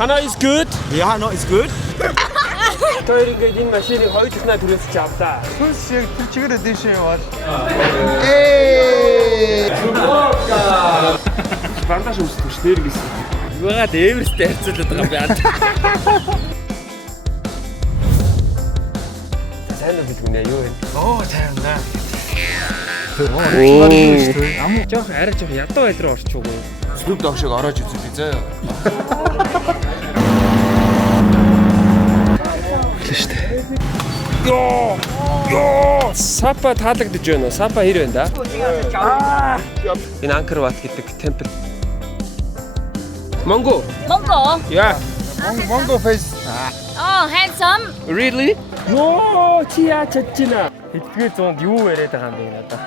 Hanoi is good. Yeah, Hanoi is good. Тэр ингээд энэ машиныг хоёр дахнаа түрээсч авлаа. Сүнс яг тэр чигээр эдишээ бол. Бандаж өмсдөг ш тэр гэсэн. Юугаад Эвересттэй харьцуулаад байгаа юм бэ? Сайн уу гэдэг нэ юу вэ? Оо, тайвна. Амуу жоох арай жоох ядуу байл руу орчихгүй. Snoop Dogg шиг ороож үзье би заяа. Ёо! Сапа таалагдж байна уу? Сапа хэр байна да? Энэ Анкор Ват гэдэг темпл. Mongo. Yeah. Mongo face. Oh, handsome. Really? Ёо, чи яаж чадчихна? Хэдгээр зуунд юу яриад байгаа юм бэ надаа?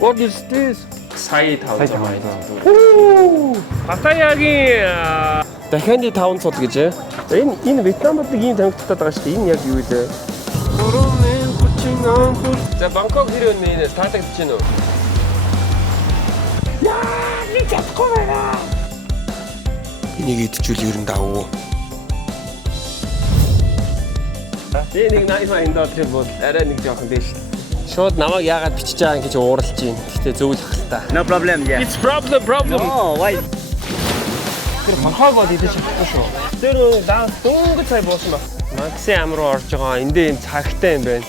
What is this? Сая 500. Паттаягийн дахианы 500 гэж. Энэ Вьетнамд нэг юм тамигдтаад байгаа шүү дээ. Энэ яг юу вэ? За Бангкок хэр өнөө таалагдж байна уу? Яа, нэг чадахгүй байна. Энийг идчихвэл ер нь давуу. Нэг $99 бол арай нэг жоохон биш. Шууд намайг яагаад бичиж байгаа юм гэж ууралж байна. Гэхдээ зөвлөх хэл та. No problem, yeah. It's problem. Oh, why? Тэр хорхоог бол идэж чадахгүй шүү. Тэр даа дөнгөж цай буусан ба. Макси ам руу орж байгаа. Эндээ энэ цагтай юм байна.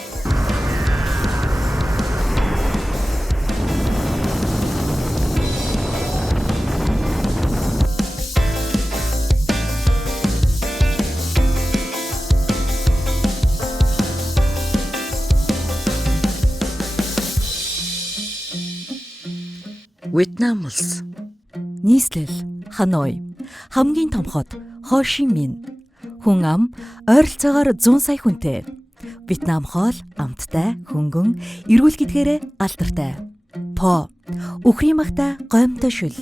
Вьетнам улс. Нийслэл Ханой. Хамгийн том хот Хо Ши Минь. Хүн ам ойролцоогоор 100 сая хүнтэй. Вьетнам хоол амттай, хөнгөн, эрүүл гэдгээрээ алдартай. По. Үхрийн магтай гомтой шүл.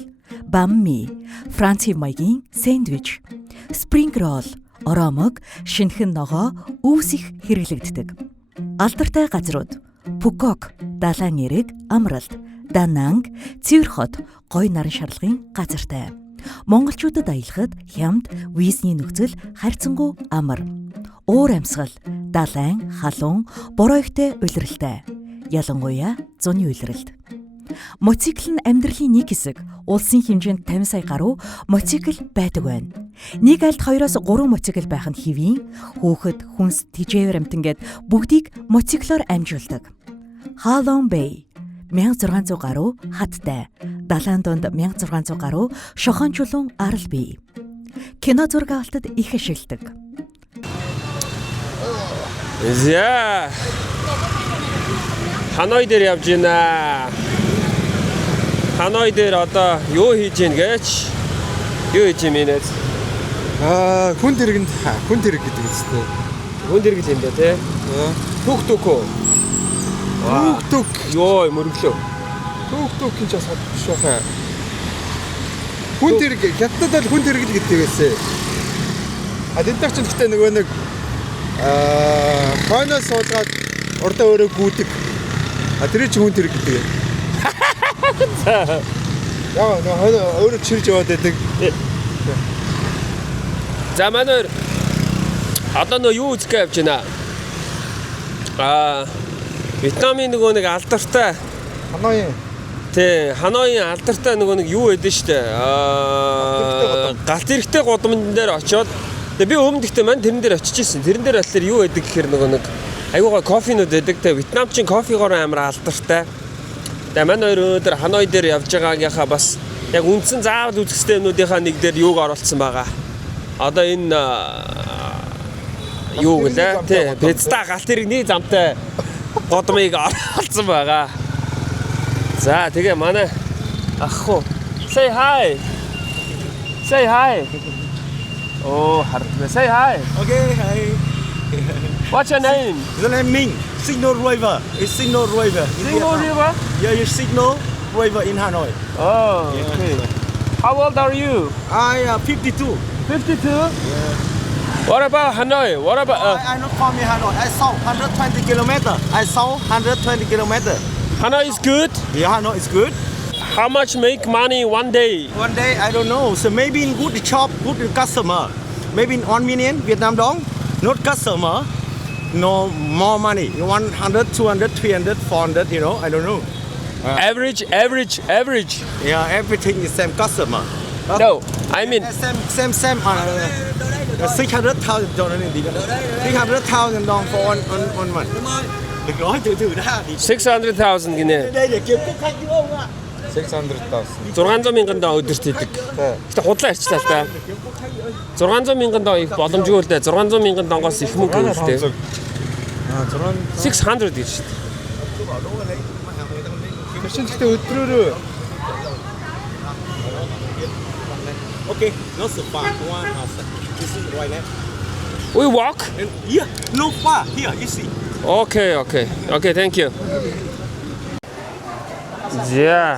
Бамми. Францын маягийн сэндвич. Спринг ролл. Ороомог, шинхэн ногоо, өвс их хэрэглэгддэг. Алдартай газрууд. Пукок, Далайн эрэг, Амралт. Дананг, Цэвэр хот, гой наран шарлагын газартай. Монголчуудад аялахад хямд, визний нөхцөл харьцангуй амар. Уур амьсгал, далайн, халуун, бороо ихтэй улиралтай. Ялангуяа зуны улиралд. Мотоцикл нь амьдралын нэг хэсэг. Улсын хэмжээнд 50 сая гаруй мотоцикл байдаг байна. Нэг альд 2-3 мотоцикл байх нь хэвийн, хүүхэд, хүнс, тижээвэр амтангээд бүгдийг мотоциклоор амжуулдаг. Halong Bay 1600 гаруй хаттай. Далайн донд 1600 гаруй шохон чулуун арал бий. Кино зураг авалтад их ашигладаг. За. Ханой дээр явж байна. Ханой дээр одоо юу хийж гин гэж? Юу хийж юм бэ? Хүн дэргэнд хүн дэрэг гэдэг үстэй. Хүн дэрэг юм да тий. Түк. Түк. Йоо, мөрөглөө. Түк гэж асууж байгаа. Хүн дэрэг хятадд л хүн дэрэг л гэдэг байсан. Тэднийх ч гэхдээ нөгөө нэг хойноос суулгаад урдаа өөрөө гүйдэг. Тэр чинь хүн дэрэг гэдэг юм. Яа, нөгөө өөрөө чирж яваад байдаг. За манай одоо нөө юу үзэх гэж явж байна? Вьетнамын нөгөө нэг алдартай Ханой. Тий, Ханоийн алдартай нөгөө нэг юу байдэн штэ. Галт эрэхтэй гудамжн дээр очиод би өмнө гэхдээ мань тэрэн дээр очиж ирсэн. Тэрэн дээр болохоор юу байдаг гэхээр нөгөө нэг аюугаа кофенууд байдаг. Тэ Вьетнамчин кофегоор амар алдартай. Тэгээ мань хоёр өнөөдөр Ханой дээр явж байгаагийнхаа бас яг үндсэн заавал үзэх системнүүдийнхаа нэг дээр юуг оруулсан байгаа. Одоо энэ юу гэлээ? Тий, пицта галт эрэгний замтай годмыг оруулсан байгаа. За тэгээ манай ах уу. Say hi. Say hi. Oh, say hi. Okay, hi. What's your name? The name Ming. Signal River. It's Signal River. Signal River? Yeah, it's Signal River in Hanoi. Oh, okay. How old are you? I am 52. 52? Yeah. What about Hanoi? What about I not from Hanoi. I saw 120 kilometers. I saw 120 kilometers. Hanoi is good. Yeah, Hanoi is good. How much make money one day? One day, I don't know. So maybe in good shop, good customer. Maybe in 1 million Vietnam dong, not customer. No more money. 100, 200, 300, 400, you know, I don't know. Average. Yeah, everything is same customer. No, I mean Same. 600,000 cho nó đi. 300,000 dong for one month. Được rồi, từ đã thì 600,000 гинэ. đây để kiếm khách chứ ông ạ. 600,000. 600,000 доо өдөрт идэг. Гэтэ худлаа арчлаа л та. 600,000 доо их боломжгүй л дээ. 600,000 донгоос их мөнгө үү л дээ. 600 гэж шүү дээ. Тэр чинь гэхдээ өдрөөрөө Okay, not so far. One house. This is right now. We walk? And yeah, no far. Here, you see. Okay, thank you. За.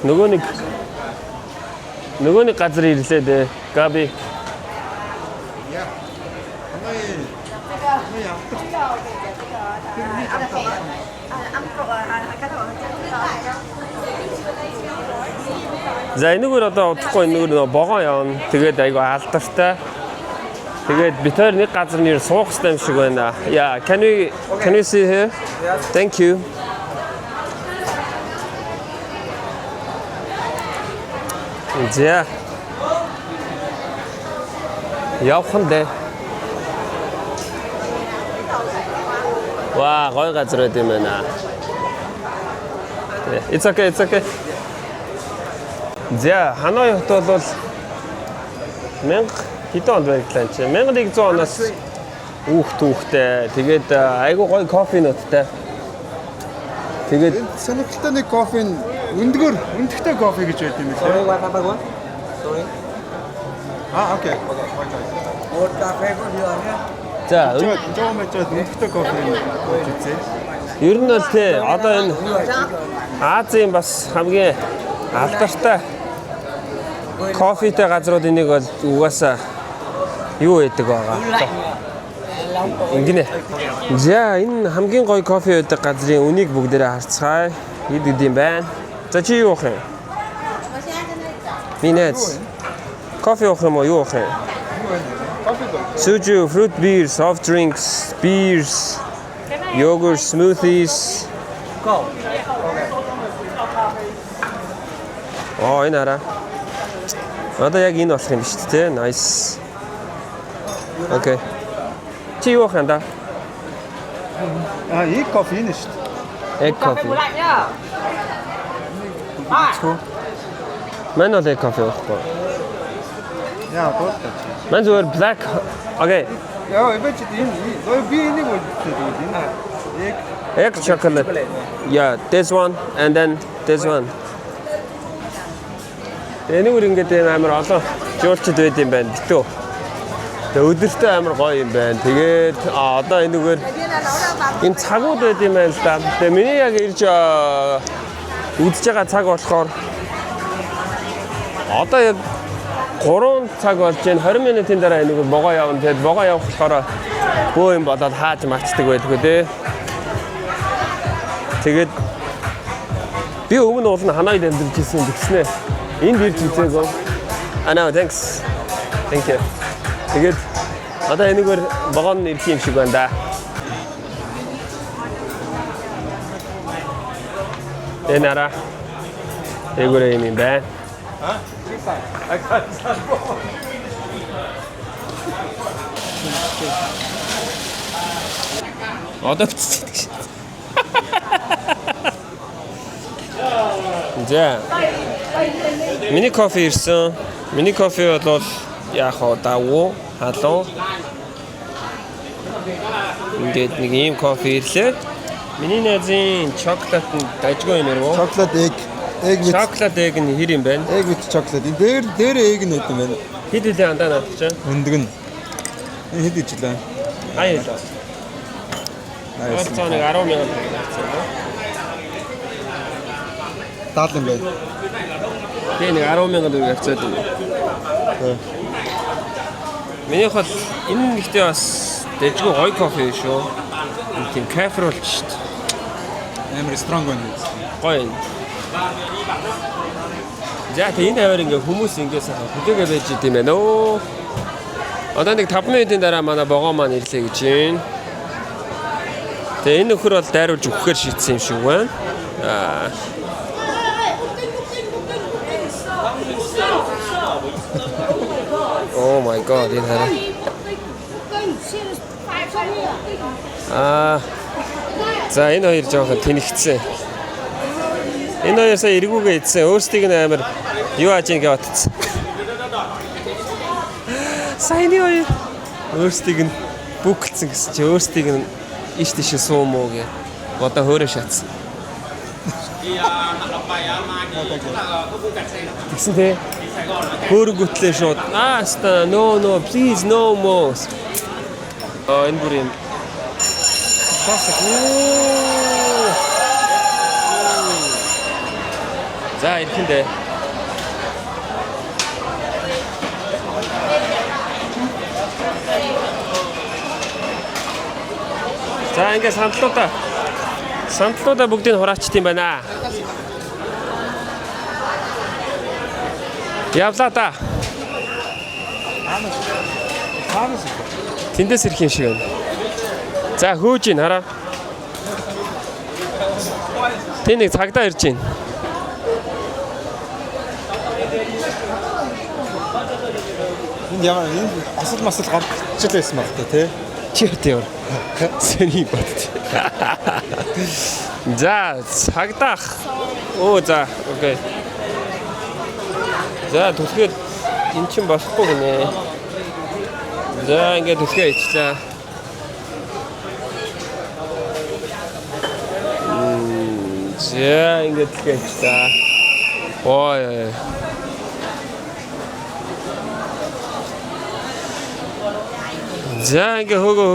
Нөгөө нэг газар ирлээ дээ. Габи. За энэгээр одоо удахгүй энэгээр богоо явна. Тэгээд айгу алдартай. Тэгээд бид хоёр нэг газар нэр суух хэрэгтэй юм шиг байна. Yeah, can we see here? Thank you. За. Явхан дээ. Ваа, гоё газар байт юм байна. It's okay. За, Ханой хот бол 1000 хэдэн онд баригдлаа чи 1100 оноос түүхтэй. Тэгээд айгуу гоё кофе нуттай. Тэгээд сонирхолтой нэг кофе нь өндөгтэй кофе гэж байт юм лээ. Sorry. Okay. Một cà phê có dừa nhé. за Жоо мечод өндөгтэй кофе гэж үзье. ер нь бол тий одоо энэ Азийн бас хамгийн алдартай кофетэй газруудын нэг бол угаасаа юу байдаг байгаа. Ингэнэ. За энэ хамгийн гоё кофе байдаг газрын үнийг бүгдээрээ харцгаая. Хэд гэдэм байна. За чи юу авах юм? Минэц. Кофе авах юм уу? Юу авах юм? Suju, fruit beer, soft drinks, beers, yogurt, smoothies. Go. Оо энэ араа. Одоо яг энэ болох юм шүү дээ. Nice. Окей. Чи юу хань да? Ийг кофе нэ шүү дээ. Egg coffee. Мань бол egg coffee уухгүй. Яа, бодлоо. Мань зүгээр black. Окей. Яа, эвэж энэ би энийг үлдээдэг. Egg chocolate. Yeah, this one and then this one. Энийг ингээд амар олон жуулчд байд юм байна. Битүү. Тэгээ өдөртөө амар гоё юм байна. Тэгээд одоо энэгээр энэ цагууд байд юм байна л да. Тэгээ миний яг ирж үдж байгаа цаг болохоор одоо яг 3 цаг болж байна. 20 минутын дараа энийг богоо явна. Тэгээд богоо явах болохоор бөө юм болоод хааж мачдаг байлгүй дээ. Тэгээд би өмнө уулна Ханоид амьдарч ирсэн гэснээр энд ирж үзээгөө. No, thanks. Thank you. Тэгээд одоо энэгээр богоон ирэх юм шиг байна да. Энара. Эгүүрээ юм байна. Одоо бичсэн гэж. За. Миний кофе ирсэн. Миний кофе бол яг хоо давуу, халуун. Ингээд нэг ийм кофе ирлээ. Миний найзын chocolate дажгүй юм уу? Chocolate egg with Chocolate egg нь хэр юм бэ? egg with chocolate. Энэ дээр egg нь өгдөг юм байна. Хэд үлээ андаа наадчих. Өндөг нь. Энэ хэд ижилээ? Аяа. Nice. Орцоныг 10,000 Даал юм байна. Тэгээ нэг 10,000 төгрөг авцаад байна. Миний хол энэ ихтэй бас дэжгүй гоё кофе шүү. Тийм кафе болж шүү дээ. Амар стронг байна. Гоё юм. За тэгээ энэ хавар ингээ хүмүүс ингээ сайхан хөдөөгээ байж идэм байна оо. Одоо нэг 5 минутын дараа манай богоо маань ирлээ гэж байна. Тэгээ энэ нөхөр бол дайруулж өгөхээр шийдсэн юм шиг байна. Oh my god, энэ хараа. За энэ хоёр жоохон тэнэгцсэн. Энэ хоёр сая эргүүгээ идсэн. Өөрсдийг нь амар юу ааж ийн гэж бодсон. Сайн юу өөрсдийг нь бүгэлцэн гэсэн чи өөрсдийг нь иш тийш суум уу гэ. Одоо хөөрэ шатсан. Тэгсэн тэ хөөрө гүтлээ шууд. Аста no please no more. Энэ бүр юм. За ирэхэндээ. За ингээ сандлуудаа бүгдийг хураачт юм байна. Явлаа та. Тэндээс ирэх юм шиг байна. За хөөж ийн хараа. Тэ нэг цагдаа ирж байна. Энд ямар асал масал гарч байсан баг та тий. Чи тэр. Сэний бат. За цагдаа. Оо за окей. За түлхээд эн чинь болохгүй гинэ. За ингээд түлхээ ичлээ. За ингээд түлхээ ичлээ. Ой. За ингээд хөөгөө.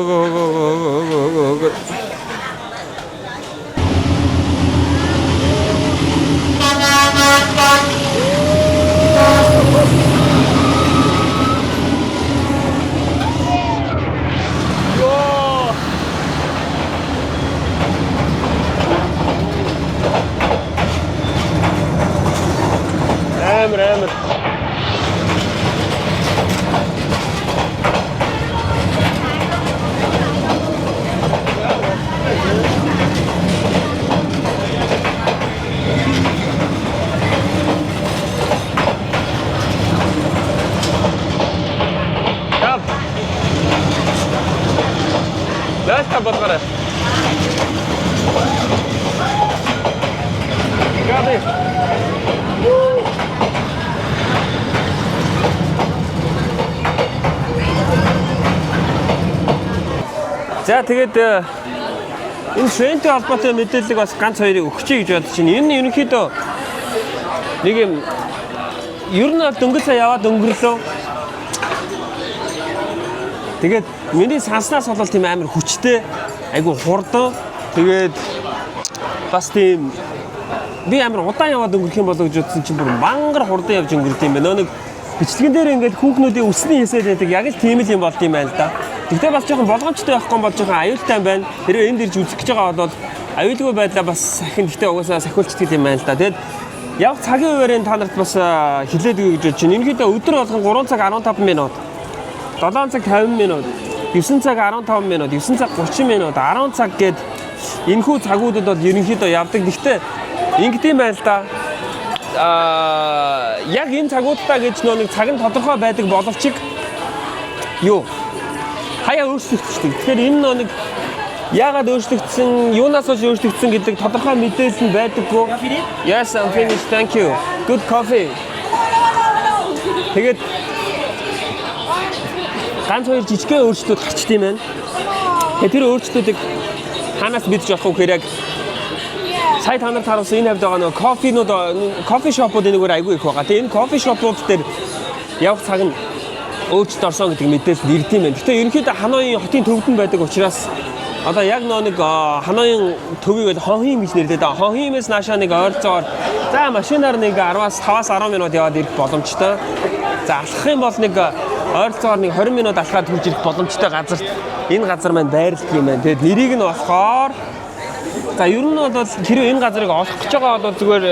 Амар. Ласта бодгорой. Gabi. За тэгээд энэ швенттэй холбоотой мэдээлэл бас ганц хоёрыг өгчэй гэж бодож байна. Энэ нь ерөнхийдөө нэг юм ер нь дөнгөж сая яваад өнгөрлөө. Тэгээд миний санснаас бол тийм амар хүчтэй, айгу хурдан. Тэгээд бас тийм би амар удаан яваад өнгөрөх юм болоо гэж бодсон чинь бүр мангар хурдан явж өнгөрөх юм байна. Нэг бичлэгэн дээр ингээд хүүхнүүдийн өсний хэсээд байдаг. Яг л тийм л юм болд юм байна л да. Тэгтээ бас жоохон болгоомжтой байхгүй бол жоохон аюултай байна. Тэр энд ирж үзэх гэж байгаа бол аюулгүй байдлаа бас сахин гэхдээ угаасаа сахиулчдаг юм байна л да. Тэгээд яг цагийн хуваарийн та нарт бас хэлээд өгье гэж бодож байна. Ерөнхийдөө өдөр болгон 3 цаг 15 минут, 7 цаг 50 минут, 9 цаг 15 минут, 9 цаг 30 минут, 10 цаг гээд энэхүү цагуудад бол ерөнхийдөө явдаг. Гэхдээ ингэдэм байл та. Яг энэ цагуудтаа гэж нэг цаг нь тодорхой байдаг боловч юу хаяа өөрчлөгдсөн. Тэгэхээр энэ нэг яагаад өөрчлөгдсөн, юунаас болж өөрчлөгдсөн гэдэг тодорхой мэдээлэл нь байдаггүй. Yes, I'm finished. Thank you. Good coffee. Тэгээд ганц хоёр жижигхэн өөрчлөлт гарчд юм байна. Тэгээд тэр өөрчлөлтүүдийг ханаас мэдж авах вэ хэрэг сая та нарт харуулсан энэ хавьд байгаа нөгөө кофе шопууд энийг айгүй их байгаа. Тэгээд энэ кофе шопууд дээр явах цаг нь өөрчлөлт орсон гэдэг мэдээлэл ирд юм байна. Гэтэ ерөнхийдөө Ханоигийн хотын төвд нь байдаг учраас одоо яг нэг Ханоигийн төвийг Хонхим гэж нэрлэдэг. Хонхимээс наашаа нэг ойролцоогоор за машинаар нэг 10-аас 5-аас 10 минут яваад ирэх боломжтой. За алхах юм бол нэг ойролцоогоор нэг 20 минут алхаад хүрч ирэх боломжтой газар. Энэ газар маань байрлал юм байна. Тэгээд нэрийг нь болохоор За ер нь бол хэрвээ энэ газрыг олох гэж байгаа бол зүгээр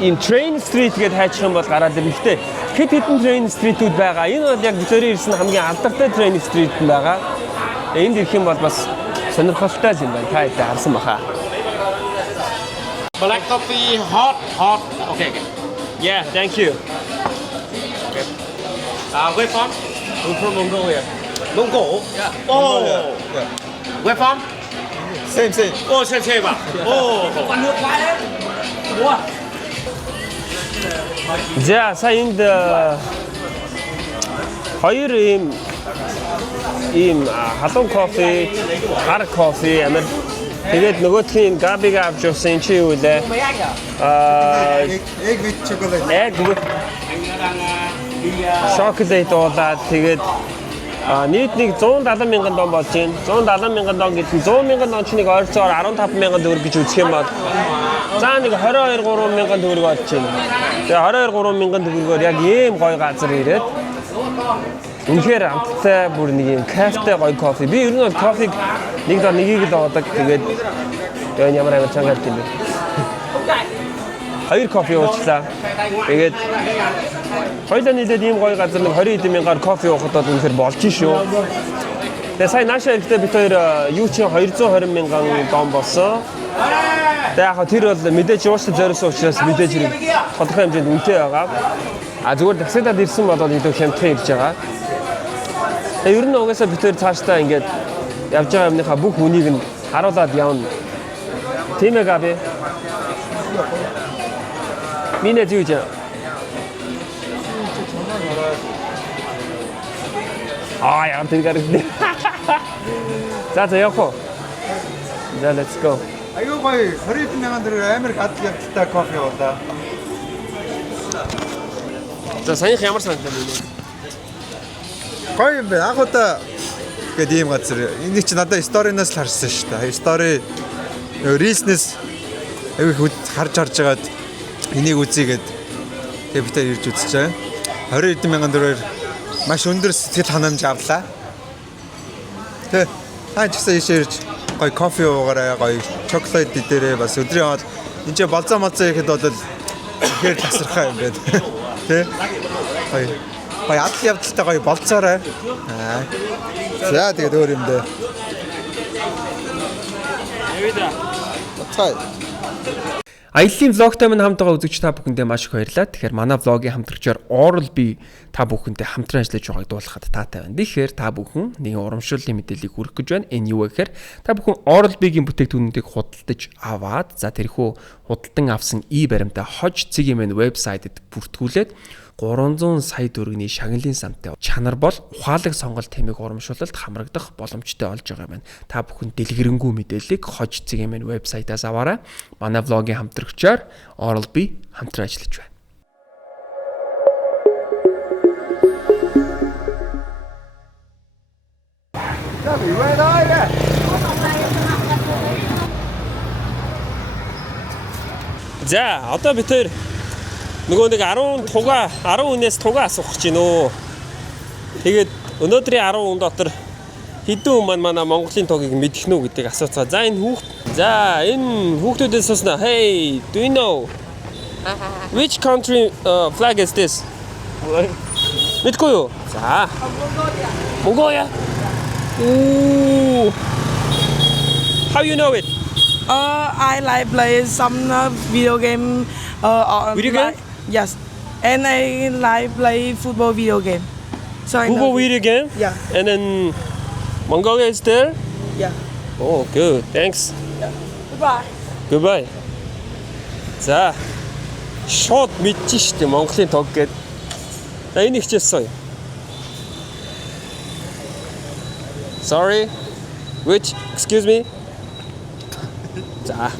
ийм train street гэдээ хайчих юм бол гараад ирнэ. Гэхдээ хэд хэдэн train street-үүд байгаа. Энэ бол яг бидний ирсэн хамгийн алдартай train street нь байгаа. Энд ирэх юм бол бас сонирхолтой юм байна. Та хэд харсан баха. Black coffee, hot. Okay. Yeah, thank you. Where from? I'm from Mongolia. Mongol. Yeah. Oh. Yeah. Where from? Same. Oh, xem à? Oh. За сая энд хоёр ийм халуун кофе, хар кофе амир тэгээд нөгөөтхийн габиг авч явсан чи юу вэ? Egg with chocolate. Egg with chocolate болоод тэгээд нийт нэг 170,000 дон болж байна. 170,000 дон гэдэг нь 100,000 дон ч нэг ойролцоогоор 15,000 төгрөг гэж үзэх юм бол за нэг 22-3,000 төгрөг болж байна. Тэгээ 22-3,000 төгрөгөөр яг ийм гоё газар ирээд үнэхээр амттай бүр нэг юм кафетэй гоё кофе. Би ер нь бол кофег нэг дор нэгийг л уудаг. Тэгээд энэ ямар амар чангалт юм бэ? Хоёр кофе уучлаа. Тэгээд хоёулаа нийлээд ийм гоё газар нэг 20,000-аар кофе уухад бол үнэхээр болж шүү. Тэгээ сая наашаа ирэхдээ бид хоёр юу чи 220,000 дон болсон. Тэгээ яг тэр бол мэдээж ууштай зориулсан учраас мэдээж хэрэг тодорхой хэмжээнд үнэтэй байгаа. А зүгээр таксидад ирсэн бол илүү хямдхан ирж байгаа. Тэгээ ер нь угаасаа бид хоёр цаашдаа ингээд явж байгаа юмныхаа бүх үнийг нь харуулад явна. Тийм ээ Габи. Минь зүйж. Яа тэр гардаг. За явах уу. За let's go. Аюу гоё 20,000 төгрөг амар гадаг явцтай кофе болоо. За саяхан ямар санагдав бэ? Гоё юм бэ. Анхудаа гэдэг ийм газар. Энийг чи надад сториноос л харсан шүү дээ. Стори рилснес аюу харж байгаад энийг үзьгээд тэгээ бид ирж үзчихээ. 20,000 төгрөгөөр маш өндөр сэтгэл ханамж авлаа. Тэ хаач гэсэн ийшээ ирж гоё кофе уугаарай, гоё чоколад дээрээ бас өдрийн хоол энэ ч болзоо ихэд бол ихээр тасархаа юм байна. Тэ гоё адал явдалтай гоё болцоорой. За тэгээд өөр юм дээ. Цай. Аяллаа влогтой минь хамтдаа үзэгч та бүхэндээ маш их баярлалаа. Тэгэхээр манай влогийн хамтрагчаар Oral-B та бүхэндээ хамтран ажиллаж байгааг дуулахад таатай байна. Тэгэхээр та бүхэн нэгэн урамшууллын мэдээллийг хүргэх гэж байна. Энэ юу вэ гэхээр та бүхэн Oral-B-гийн бүтээгдэхүүнүүдийг худалдаж аваад за тэрхүү худалдан авсан баримтаа хож цэгийн мэн вебсайтэд бүртгүүлээд 300 сая төгрөгийн шагналын самтай чанар бол ухаалаг сонголт тэмээг урамшуулалт хамрагдах боломжтой болж байгаа юм байна. Та бүхэн дэлгэрэнгүй мэдээллийг хож цэгийн мэн вебсайтаас аваарай. Манай влогийн хамтрагчаар Oral-B хамтран ажиллаж байна. За одоо бид хоёр нөгөө нэг 10 үнээс тугаа асуух гэж байна. Тэгээд өнөөдрийн 10 хүн дотор хэдэн хүн манай Монголын тогийг мэдэх нү гэдгийг асууцгаа. За энэ хүүхдүүдээс суснаа. Hey, do you know which country flag is this? Мэдгүй юу? За. Mongolia. Ooh. How you know it? I like play some video game. Video game? Yes, and I like play football video game. So I Football know video game? Yeah. And then Mongolia is there? Yeah. Oh, good. Thanks. Goodbye. Goodbye. За. Шууд мэдчих шүү дээ Монголын тог гээд. За энэ хичээсэн. Sorry. Which? Excuse me. За.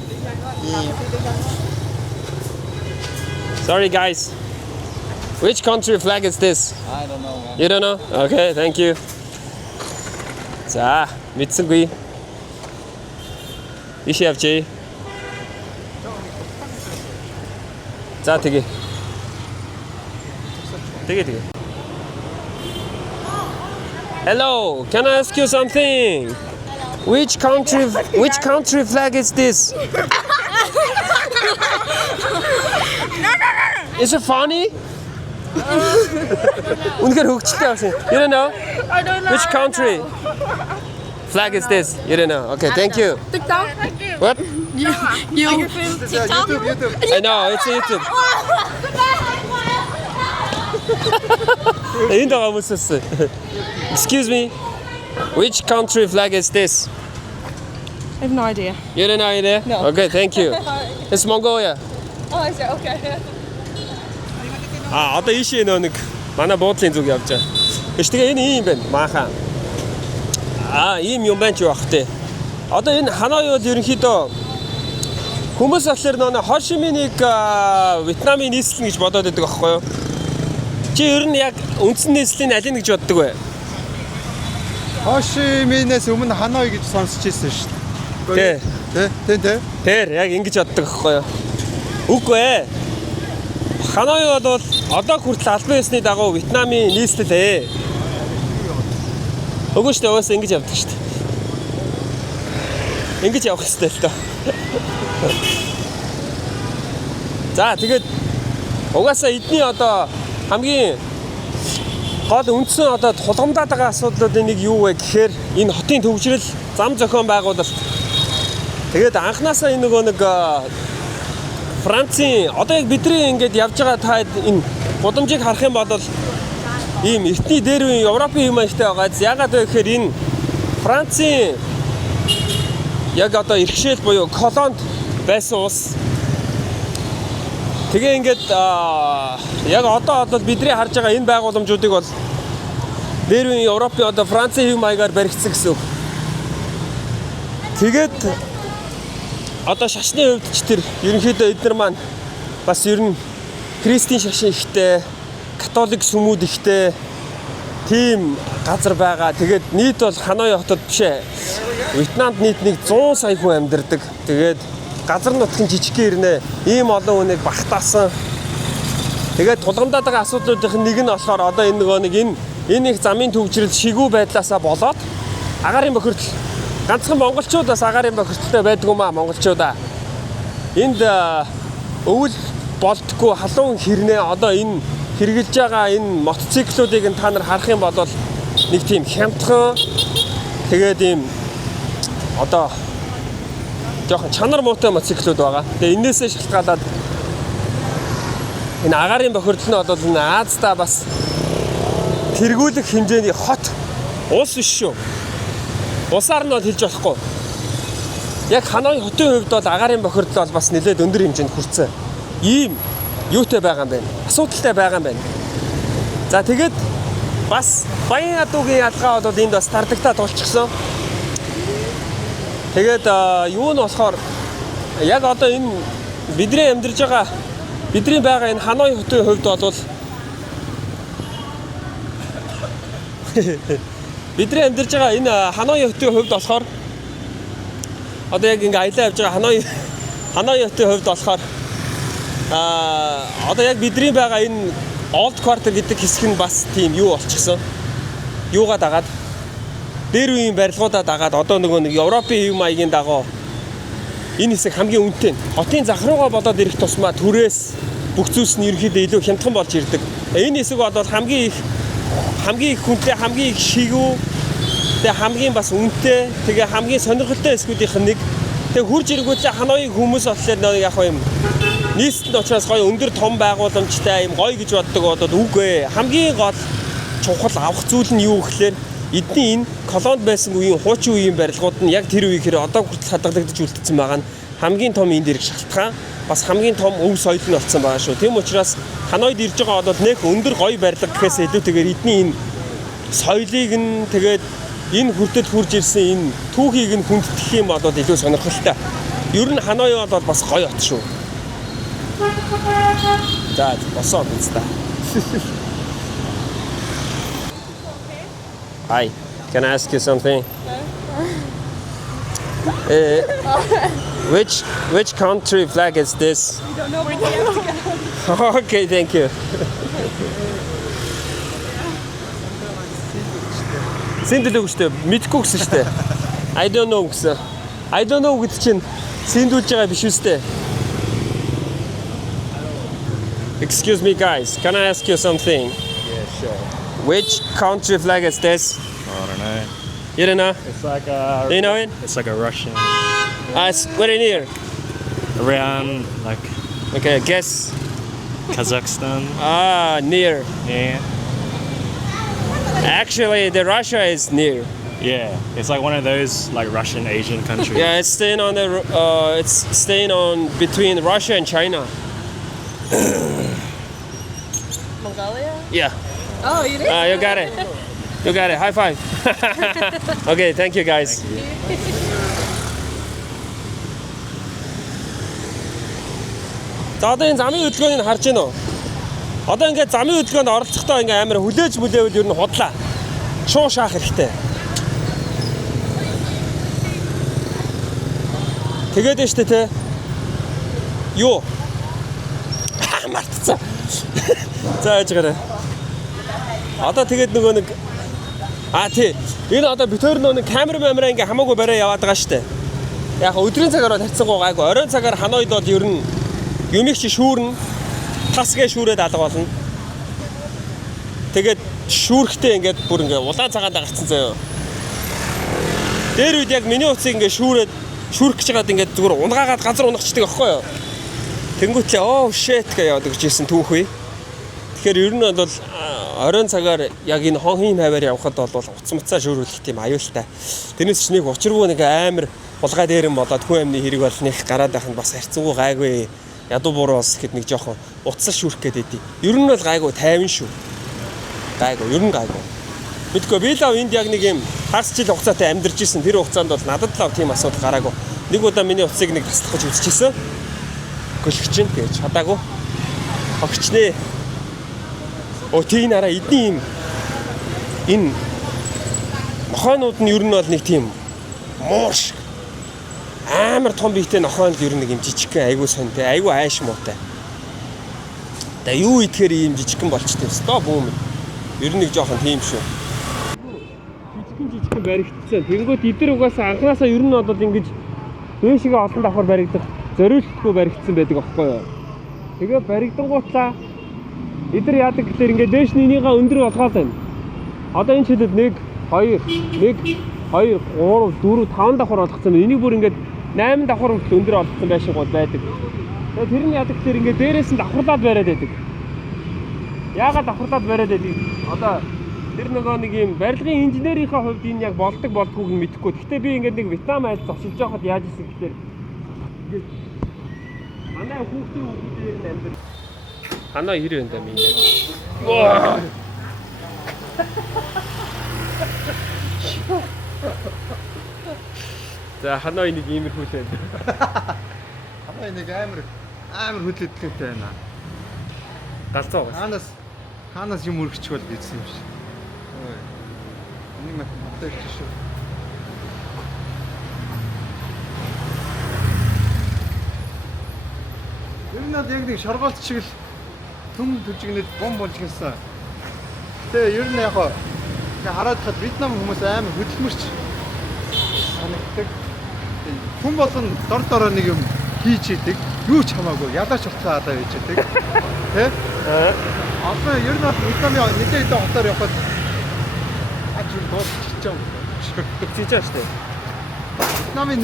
Sorry guys. Which country flag is this? I don't know, man. You don't know? Okay, thank you. За, мэдсэнгүй. Иш явчих. За тэгээ. Тэгээ. Hello, can I ask you something? Which country flag is this? Is it funny? Үнэхээр хөвгчлээ авсан. You don't know? I don't know. Which country flag is this? You don't know. Okay, thank you. TikTok. What? You. TikTok. YouTube. I know, it's YouTube. Энд байгаа хүмүүсээс. Excuse me. Which country flag is this? I have no idea. You don't know either? No. Okay, thank you. It's Mongolia. Oh, is it? Okay. Одоо ийшээ нэг манай буудлын зүг явж байгаа. Гэвч тэгээ энэ ийм байна. Маахан. Ийм юм байна ч байх те. Одоо энэ Ханой бол ерөнхийдөө хүмүүс болохоор нөө Хошиминийг Вьетнамын нийслэл гэж бодоод байдаг байхгүй юу? Чи ер нь яг үндсэн нийслэлийн аль нь гэж боддог вэ? Хошиминээс өмнө Ханой гэж сонсч ирсэн шүү дээ. Тэ. Тэр яг ингэж боддог байхгүй юу? Үгүй ээ. Ханой бол одоо хүртэл албан ёсны дагуу Вьетнамын нийслэл ээ. Өгөөч тэ уус ингэж явдаг шүү дээ. Ингэж явах хэрэгтэй л доо. За тэгээд угаасаа эдний одоо хамгийн гол үндсэн одоо тулгамдаад байгаа асуудлуудын нэг юу вэ гэхээр энэ хотын төвчрөл, зам зохион байгуулалт. Тэгээд анханасаа энэ нөгөө нэг Францын одоо яг бидний ингээд явж байгаа та энэ гудамжийг харах юм бол ийм эртний дээр үеийн Европын юм ааштай байгаа. Ягаад вэ гэхээр энэ Францын яг одоо иргэшэл буюу колонд байсан улс. Тэгээ ингээд яг одоо бол бидний харж байгаа энэ байгууламжуудыг бол дээр үеийн Европын одоо Францын хэв маягаар баригдсан гэсэн үг. Тэгээд одоо шашны хувьд ч тэр ерөнхийдөө эдгээр маань бас ер нь христийн шашин ихтэй, католик сүмүүд ихтэй тийм газар байгаа. Тэгээд нийт бол Ханой хотод бишээ. Вьетнамд нийт нэг 100 сая хүн амьдардаг. Тэгээд газар нутгийн жижигхэн ирнэ. Ийм олон хүнийг багтаасан. Тэгээд тулгамдаад байгаа асуудлуудын нэг нь болохоор одоо энэ нөгөө нэг энэ их замын төвчрөл шигүү байдлаасаа болоод агаарын бохирдол ганцхан монголчуудаас агаарын бохирдолтой байдгүй маа монголчуудаа. Энд өвөл болтгүй халуун хэрнээ одоо энэ хэрэгжилж байгаа энэ мотоциклуудыг та нар харах юм бол нэг тийм хямдхан тэгээд ийм одоо жоохон чанар муутай мотоциклууд байгаа. Тэгээ энээсээ шалтгаалаад энэ агаарын бохирдол нь бол энэ Аазда бас тэргүүлэх хэмжээний хот улс биш шүү. Усаар нь бол хэлж болохгүй. Яг Ханой хотын хувьд бол агаарын бохирдол бол бас нэлээд өндөр хэмжээнд хүрсэн. Ийм юутай байгаа юм байна. Асуудалтай байгаа юм байна. За тэгээд бас Баян Ядуугийн ялгаа бол энд бас тардагтаа тулчихсан. Тэгээд юу нь болохоор яг одоо энэ бидний амьдарч байгаа бидний байгаа энэ Ханой хотын хувьд бол бидний амьдарч байгаа энэ Ханой хотын хувьд болохоор одоо яг ингээ аялаа явж байгаа Ханой хотын хувьд болохоор одоо яг бидний байгаа энэ Old Quarter гэдэг хэсэг нь бас тийм юу болчихсон. Юугаа дагаад дээр үеийн барилгуудаа дагаад одоо нөгөө нэг Европын хэв маягийн дагуу энэ хэсэг хамгийн үнэтэй. Хотын захруугаа болоод ирэх тусмаа түрээс бүх зүйлс нь ерөнхийдөө илүү хямдхан болж ирдэг. Энэ хэсэг бол хамгийн их хүнтэй, хамгийн их шигүү, тэгээ хамгийн бас үнэтэй, тэгээ хамгийн сонирхолтой хэсгүүдийнх нь нэг. Тэгээ хурж ирэнгүүтлээ Ханоиг хүмүүс болохоор яг юм нийслэлд учраас гоё өндөр том байгууламжтай юм гоё гэж боддог бодоод үгүй. Хамгийн гол чухал авах зүйл нь юу гэхээр эдний энэ колонд байсан үеийн хуучин үеийн барилгууд нь яг тэр үеийнхээ одоо хүртэл хадгалагдаж үлдсэн байгаа нь хамгийн том энэ дэрэг шалтгаан бас хамгийн том өв соёл нь болсон байгаа шүү. Тийм учраас Ханоид ирж байгаа бол нэг өндөр гоё барилга гэхээс илүүтэйгээр эдний энэ соёлыг нь тэгээд энэ хүртэл хурж ирсэн энэ түүхийг нь хүндэтгэх юм бол илүү сонирхолтой. Ер нь Ханой бол бас гоё хот шүү. За босоо биз та. Hi, can I ask you something? Which country flag is this? We don't know where we have to go. Okay, thank you. Синтэл үгштэй мэдгүй гэсэн штэ. I don't know гэсэн. I don't know гэдэг чинь сэндүүлж байгаа биш үстэй. Excuse me guys, can I ask you something? Yeah, sure. Which country flag is this? I don't know. You don't know? It's like a. Do you know it? It's like a Russian. It's very near. Around like Okay, guess. Kazakhstan. Near. Yeah. Actually, the Russia is near. Yeah. It's like one of those like Russian Asian countries. Yeah, it's staying on the. It's staying on between Russia and China. Mongolia? Yeah. Oh, you did? You got it. You got it. High five. Okay, thank you guys. За одоо энэ замын хөдөлгөөнийг харж байна уу? Одоо ингээд замын хөдөлгөөнд оролцохдоо ингээд амар хүлээж мүлээвэл ер нь худлаа. Шуу шаах хэрэгтэй. Тэгээд нь штэ те. Юу? Мартцаа. За яаж гараа. Одоо тэгээд нөгөө нэг тий. Энэ одоо битээр нөгөө камера ингээ хамаагүй барай яваад байгаа штэ. Яг өдрийн цагаар бол харьцангуй гайгүй. Оройн цагаар Ханоид бол ер нь юмыг чи шүүрнэ. Тасгээ шүүрээд алга болно. Тэгээд шүүрхтэй ингээд бүр ингээ улаан цагаанд гарцсан заяа. Дээр үед яг миний уцыг ингээ шүүрх гэж байгаад ингээ зүгээр унгаагаад газар унгачдаг аахгүй юу? Тэнгүүтлээ оо shit гэж яваад иржсэн түүхүй. Тэгэхээр ер нь бол оройн цагаар яг энэ хонхийн хаваар явхад бол уцмцаа шүүрүүлэх тийм аюултай. Тэрнээс ч нэг учиргүй нэг амар булгаа дээрэн болоод хүн амны хэрэг бол нэг гараад байх нь бас харьцангуй гайгүй. Ядуу буруус гэхэд нэг жоохон уцсаа шүүрх гээд идэв. Ер нь бол гайгүй тайван шүү. Гайгүй ер нь гайгүй. Мэдгүй би л энд яг нэг юм хагас жил хугацаатай амьдарч исэн. Тэр хугацаанд бол надад л тийм асуудал гараагүй. Нэг удаа миний уцыг нэг таслах гэж үзчихсэн. Гөлөгч нь гэж чадаагүй. Огчнээ. Тийм нараа эдний юм. Энэ нохоонууд нь ер нь бол нэг тийм муурш. Амар том биетэй нохоон л ер нь нэг юм жижигхэн айгуу сонтой, айгуу айш муутай. Та юу идэхээр ийм жижигхэн болчтой өстой бүүм. Ер нь нэг жоохон тийм шүү. Жижигхэн баригдсан. Тэнгүүд эдгээр угаасаа анханасаа ер нь бол ингэж дээшгээ олон давхар баригдах зориултгүй баригдсан байдаг аахгүй юу. Тэгээ баригдангуутлаа эдгээр яадаг гэхээр ингээд дээш нь энийгээ өндөр болгоод байна. Одоо энэ чидэд 1 2 3 4 5 давхар болгоцсон. Энийг бүр ингээд 8 давхар хүртэл өндөр болгоцсон байшин гол байдаг. Тэгээ тэр нь яадаг гэхээр ингээд дээрээс нь давхарлаад бариад байдаг. Яагаад давхарлаад бариад байдаг? Одоо тэр нөгөө нэг юм барилгын инженерийнхээ хувьд энэ яг болдгоог нь мэдэхгүй. Гэхдээ би ингээд нэг Вьетнам айл зогсож байхад яаж исэн гэхээр ингээд манай хүүхдийн үгээр нь амьд. Ханаа 90 байна даа минь яг. Ваа. За Ханаа нэг иймэрхүү л байна. Ханаа нэг амар хөдлөлттэй байна. Галзуу байгаа. Ханаас юм өргөчих бол гэсэн юм шиг. Ой. Энийг маттай шүү. Ер нь яг нэг шоргоолт шиг л төм төжигнэд бом болж гисэн. Тэгээ ер нь яг хараад хад Вьетнам хүмүүс амар хөдөлмөрч санагддаг. Хүн болгон дор нэг юм хийж идэг. Юу ч хамаагүй ялаач уртлаа адаа хийж идэг. Тэ? Одоо ер нь Вьетнамын нэлээд хэдэн хотоор явхад аж юм дуусчих юм. Тийч аа штэ. Вьетнамын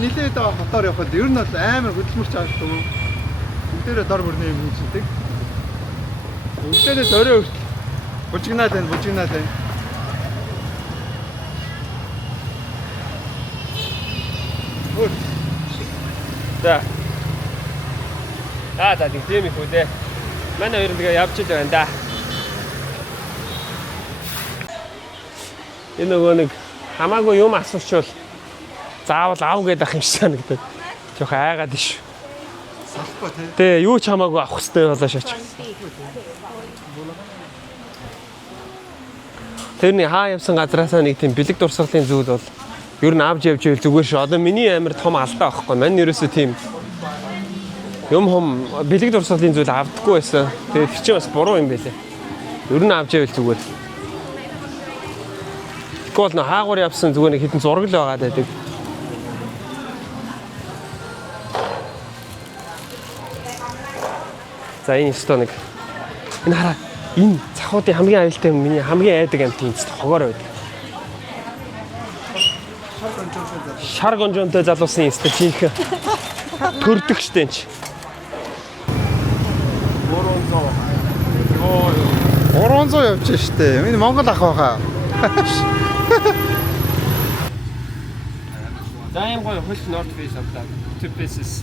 нэлээд хотоор явхад ер нь амар хөдөлмөрч авдаг юм. Энэ дээр дор бүрний юм хийж идэг. Өглөөдөө дөрөв бужигнаад байна. Ой. За. За тийм их үү. Манай хоёр тэгээ явж л байна да. Энэ нөгөө нэг хамаагүй юм асуучвал заавал аав гэдэг ах юм шиг санагдав. Жохо айгаад иш. Салахгүй тий. Тэ юу ч хамаагүй авах хэрэгтэй болоо шаач. Тэрний хаа явсан газраасаа нэг тийм бэлэг дурсгалын зүйл бол ер нь авч явж ивэл зүгээр шүү. Одоо миний амар том алдаа байхгүй. Мань ерөөсөө тийм юм бэлэг дурсгалын зүйл авдаггүй байсан. Тэгээд тэр чинь бас буруу юм байлээ. Ер нь авч ивэл зүгээр. Тэгвэл нөө хаагуур явсан зүгээр нэг хитэн зураг л байгаа байдаг. За энэ өстөө нэг энэ хараа энэ цахуудын хамгийн аюултай миний хамгийн айдаг амт энэ хогоор байдаг. Шар гонжонтой залуусын өстө чинх төрдөг штэ энэ. 300 явж штэ. Энэ Монгол ах байхаа. За юм гоё хөл North Face авлаа. 2 pieces.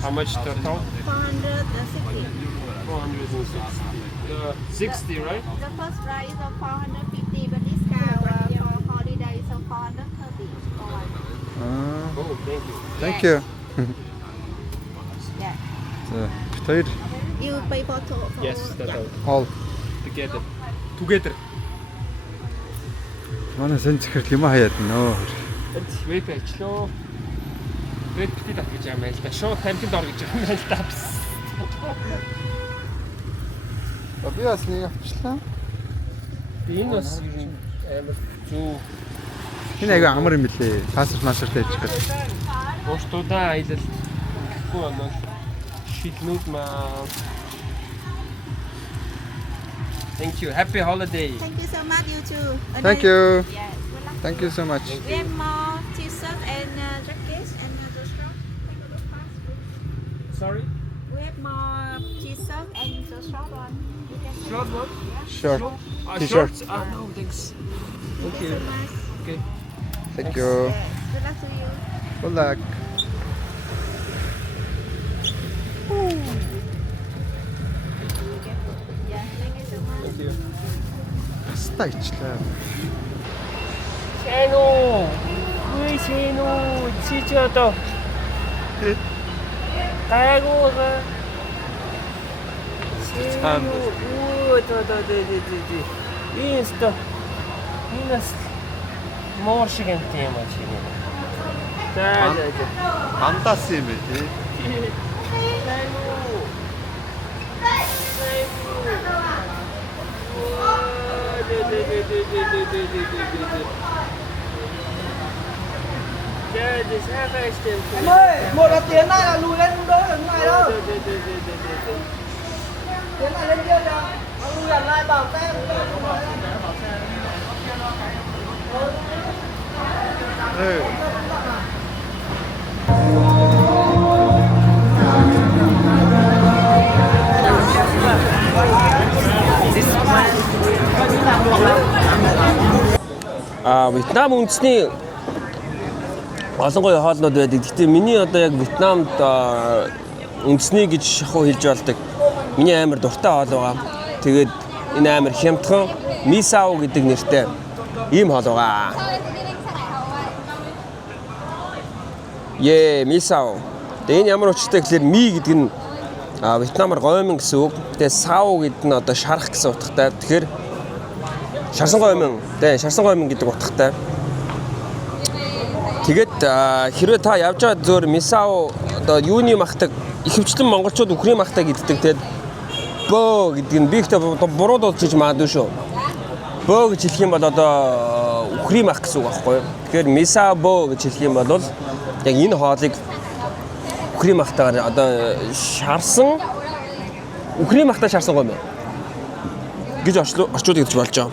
How much total? 460. 60, right? The first price is 450, but discount for holiday is 430. Oh, thank you. Thank you. Yeah. За, битээр You pay for two. Yes, total. all. Together. Together. Манай сэн зэхэр юм хаяад нөө. Энд веб ажиллаа. Веб битээ татгаж юм байл та. Шууд тамхинд ор гэж юм байл та. Би бас нэг авчлаа. Би энэ бас амар зүү. Энэ аяга амар юм билээ. Паспорт машинтай ээж гээд. Ууртуудаа аялал. Гэхгүй оноо. Шилнүүд маа. Thank you. Happy holiday. Thank you so much, you too. Thank you. Yes. Good luck. Thank you so much. We have more t-shirt and jackets and the short. Take a look fast. Sorry. We have more t-shirt and the short one. You can see. Short one. Short. T-shirt. Shorts? No, thanks. Thank you so much. Okay. Thank you. Yes. Good luck to you. Good luck. Yeah. Thank you so much. Хаста ичлээ. Сэно. Үй сэно. Чи ч одоо. Гайгууга. Сэно. Оо Инста. Инас. Моор шиг юм тийм аа чи. За. Андаас юм бэ тий. Em ơi, một là tiến này là lùi lên không đỡ được này đâu. Tiến này lên kia kìa. Nó lùi hẳn lại bảo tem. Вьетнам үндэсний олон гоё хоолнууд байдаг. Гэхдээ миний одоо яг Вьетнамд үндэсний гэж шахуу хэлж болдог. Миний амар дуртай хоол байгаа. Тэгээд энэ амар хямдхан мисао гэдэг нэртэй ийм хоол байгаа. Мисао. Тэгээд энэ ямар учиртай гэхээр ми гэдэг нь Вьетнамаар гомин гэсэн үг. Тэгээд сао гэдэг нь одоо шарах гэсэн утгатай. Тэгэхээр шарсан гомин. Тэ шарсан гомин гэдэг утгатай. Тэгээд хэрвээ та явж байгаа зөөр мисао одоо юуны махтаг ихэвчлэн монголчууд үхрийн махтаг гэддэг. Тэгээд бөө гэдэг нь би ихтэй буруу дуудаж магадгүй шүү. Бөө гэж хэлэх юм бол одоо үхрийн мах гэсэн үг байхгүй юу? Тэгэхээр мисао бөө гэж хэлэх юм бол яг энэ хоолыг үхрийн махтагаар одоо шарсан үхрийн махтаа шарсан гомин гэж орчуулдаг гэж болж байгаа.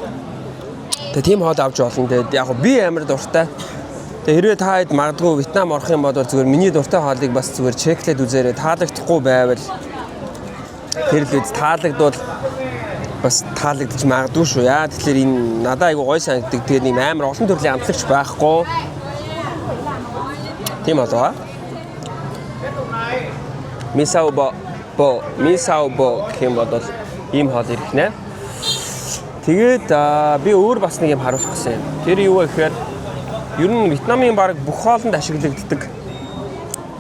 Тэгээ тийм хоол авч болно. Тэгээд яг би амар дуртай. Тэгээ хэрвээ та хэд магадгүй Вьетнам орох юм бол зүгээр миний дуртай хоолыг бас зүгээр чеклээд үзээрэй. Таалагдахгүй байвал тэр л үз таалагдвал бас таалагдчих магадгүй шүү. Яа тэгэхээр энэ надад айгу гой санагддаг. Тэгээд ийм амар олон төрлийн амтлагч байхгүй. Тийм болоо. Мисао бо гэм бодвол ийм хоол ирэх нэ. Тэгээд би өөр бас нэг юм харуулах гэсэн юм. Тэр юу вэ гэхээр ер нь Вьетнамын баг бүх хоолнд ашиглагддаг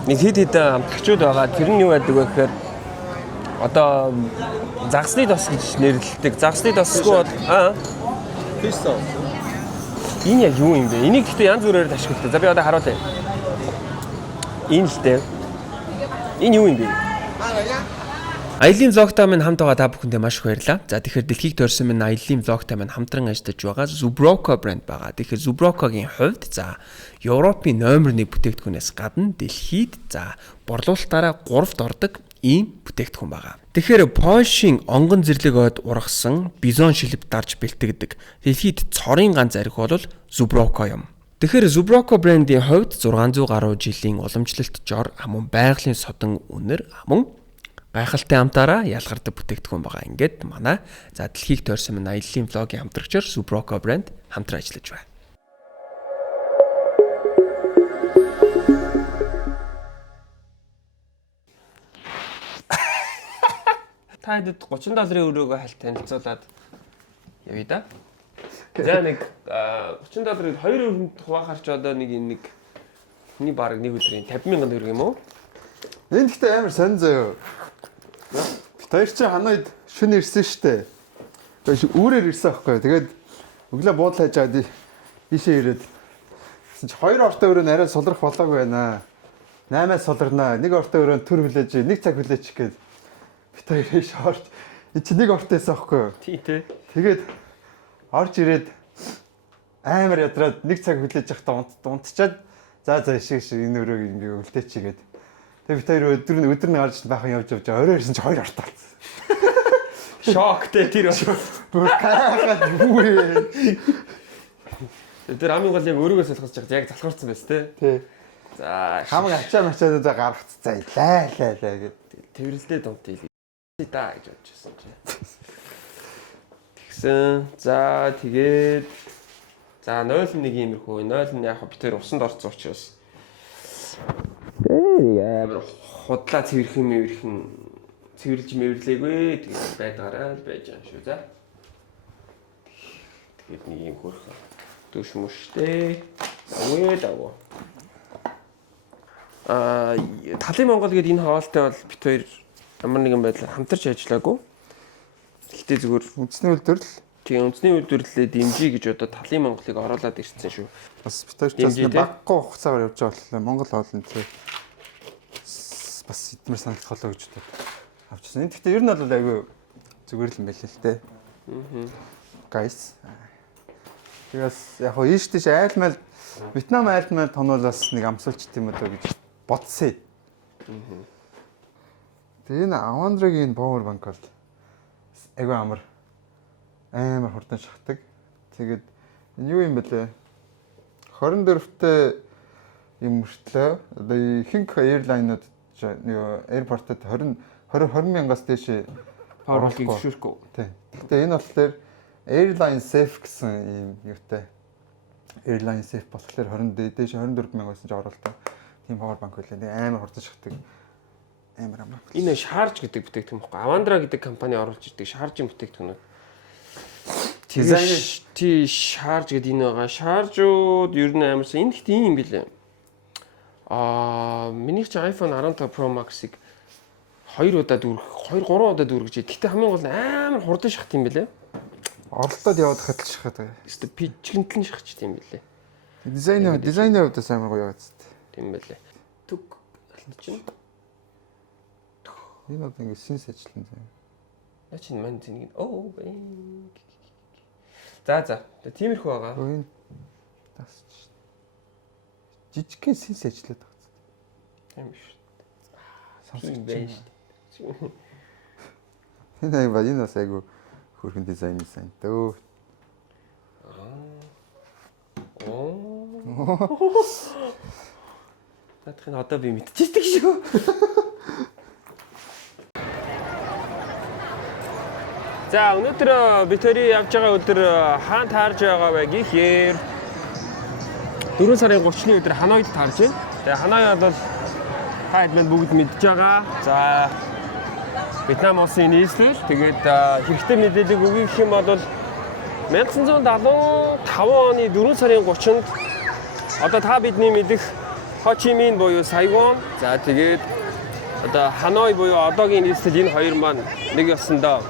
нэг хэд хэдэн амтлагчуд байгаа. Тэр нь юу байдаг вэ гэхээр одоо загсны тос гэж нэрлэдэг. Загсны тосгүй бол fish sauce. Энэ яг юу юм бэ? Энийг гэхдээ янз бүрээр ашигладаг. За би одоо харуулъя. Энэ л дээ. Энэ юу юм бэ? Аялын влогтай минь хамт байгаа та бүхэндээ маш их баярлалаа. За тэгэхээр дэлхийг төрсөн минь аялын влогтай минь хамтран ажиллаж байгаа Zubrocco брэнд байгаа. Тэгэхээр Zubrocco-гийн хувьд за Европын номер 1 бүтээгдэхүүнээс гадна дэлхийд за борлуулалтаараа 3-т ордог ийм бүтээгдэхүүн байгаа. Тэгэхээр Польшийн онгон зэрлэг ойд ургасан бизон шилб дарж бэлтгэдэг дэлхийд цорын ганц архи бол Zubrocco юм. Тэгэхээр Zubrocco брендийн хувьд 600 гаруй жилийн уламжлалт жор амун байгалийн содон үнэр амун гайхалтай амтаараа ялгардаг бүтээгдэхүүн байгаа. Ингээд манай за дэлхийг тойрсон минь аяллаа влогийн хамтрагчаар Zubrocco брэнд хамтран ажиллаж байна. Та хэд $30 өрөөгөө хальт танилцуулаад явъя да. За нэг $30-ыг 2 өрөнд хуваахарч одоо нэг хүний бараг нэг өдрийн 50,000 төгрөг юм уу? Энэ гэхдээ амар сонь заяа. Тэр чинь ханаад шөнө ирсэн штэ. Тэгээд үүрээр ирсэн аахгүй. Тэгээд өглөө буудлаа хайж аваад ийшээ ирээд. Чи 2 ортой өрөө арай сулрах болоогүй байна. 8-аас сулрнаа. 1 ортой өрөөнд төр хүлээж, 1 цаг хүлээч гээд. Бид хоёроо шорч. Энд чи 1 ортойсэн аахгүй. Тий тэ. Тэгээд орж ирээд амар ядраад 1 цаг хүлээж явахдаа унтчаад за ишиг энэ өрөөг ингээ үлдээчихгээд. Тэгээд бид хоёр өдөр нь гарч бахан явж орой ирсэн чи 2 ортой болсон. Шоктэй тэр бүр кайхаад юу вэ? Тэр амын гол яг өөрийгөө солихож байгаа яг залхуурсан байс тий. За хамаг ачаа мачаад гаргах цай лаа гэд тэрэлдээ дунт ийл да гэж бодож байсан чи. Тэгсэн. За тэгээд за 0.1 иймэрхүү 0.1 яг бид тэр усанд орсон учраас амар худлаа цэвэрхэн цэвэрлж мэвэрлээгүй тэгээд байдгаараа л байж байгаа шүү за. Тэгээд нэг юм хөрх төш мөштэй. Өөд аваа. Талын Монгол гэдэг энэ хоолтой бол бид хоёр ямар нэгэн байдлаар хамтарч ажиллаагүй. Гэхдээ зүгээр үндэсний үйлдвэрлэл тийм үндэсний үйлдвэрлэлээ дэмжиж гэж одоо Талын Монголыг оруулаад ирсэн шүү. бас бид хоёр ч баггүй хугацаагаар явж байгаа болохоор Монгол хоолны тэр бас эдмэр санагдах болоо гэж бодоод авчихсан. Энэ гэхдээ ер нь бол айгүй зүгээр л юм байл л дээ. Guys. Тэгээс яг хоо ийш тийш айлмал Вьетнам айлмал тонуулаас нэг амсуулч тийм үү гэж бодсон. Тэгээ энэ Авандрагийн power bank бол айгүй амар хурдан шахдаг. Тэгээд энэ юу юм бэлээ? 24-т юм мөртлөө одоо ихэнх airline-ууд airport-д 20 мянгаас дээш power bank зөвшөөрөхгүй. Тийм. Гэхдээ энэ болохоор airline safe гэсэн юм юутай. Airline safe болохоор 20 дээш 24 мянгаас ч оруулалтаа. Тийм power bank байлаа. Амар хурдан шахдаг. Амар. Энэ шарж гэдэг бүтээгдэхүүн баггүй. Avandra гэдэг компани оруулж ирдэг шаржийн бүтээгдэхүүн. Дизайн шарж гэдэг энэ байгаа. Шаржууд ер нь амарсан. Энэ гэхдээ юм билээ. Миний ч iPhone 15 Pro Max-ыг 2 удаа дүүргэх, 2 3 удаа дүүргэж. Гэхдээ хамгийн гол нь амар хурдан шахт юм билээ. Оролдоод яваад хатал шахаад байгаа. Эсвэл пичгэнтлэн шахчих тийм билээ. Дизайны хувьдаа амар гоё яваад. Тийм билээ. Түг чинь. Энэ одоо ингэ синс ажиллана заа. Наа чинь мань зэнийг оо. За. Тиймэрхүү байгаа. Энэ тасч. Жижигхэн синс ажиллаад байгаа. Тийм шүү. Сонсож байна шүү. Энэ бас айгу хөрхэн дизайн дөө. Татхын одоо би мэдчихдэг шүү. За өнөөдөр бид хоёрын явж байгаа өдөр хаан таарж байгаа вэ гэхээр 4 сарын 30-ны өдөр Ханоид таарж байна. Тэгээ Ханой бол та хэд бүгд мэдж байгаа. За Вьетнам улсын нийслэл тэгээд хэрэгтэй мэдээлэл өгөх юм бол 1975 оны 4 сарын 30-нд одоо та бидний мэдэх Хо Чи Мин буюу Сайгон. За тэгээд одоо Ханой буюу одоогийн нийслэл энэ хоёр маань нэг ёсондоо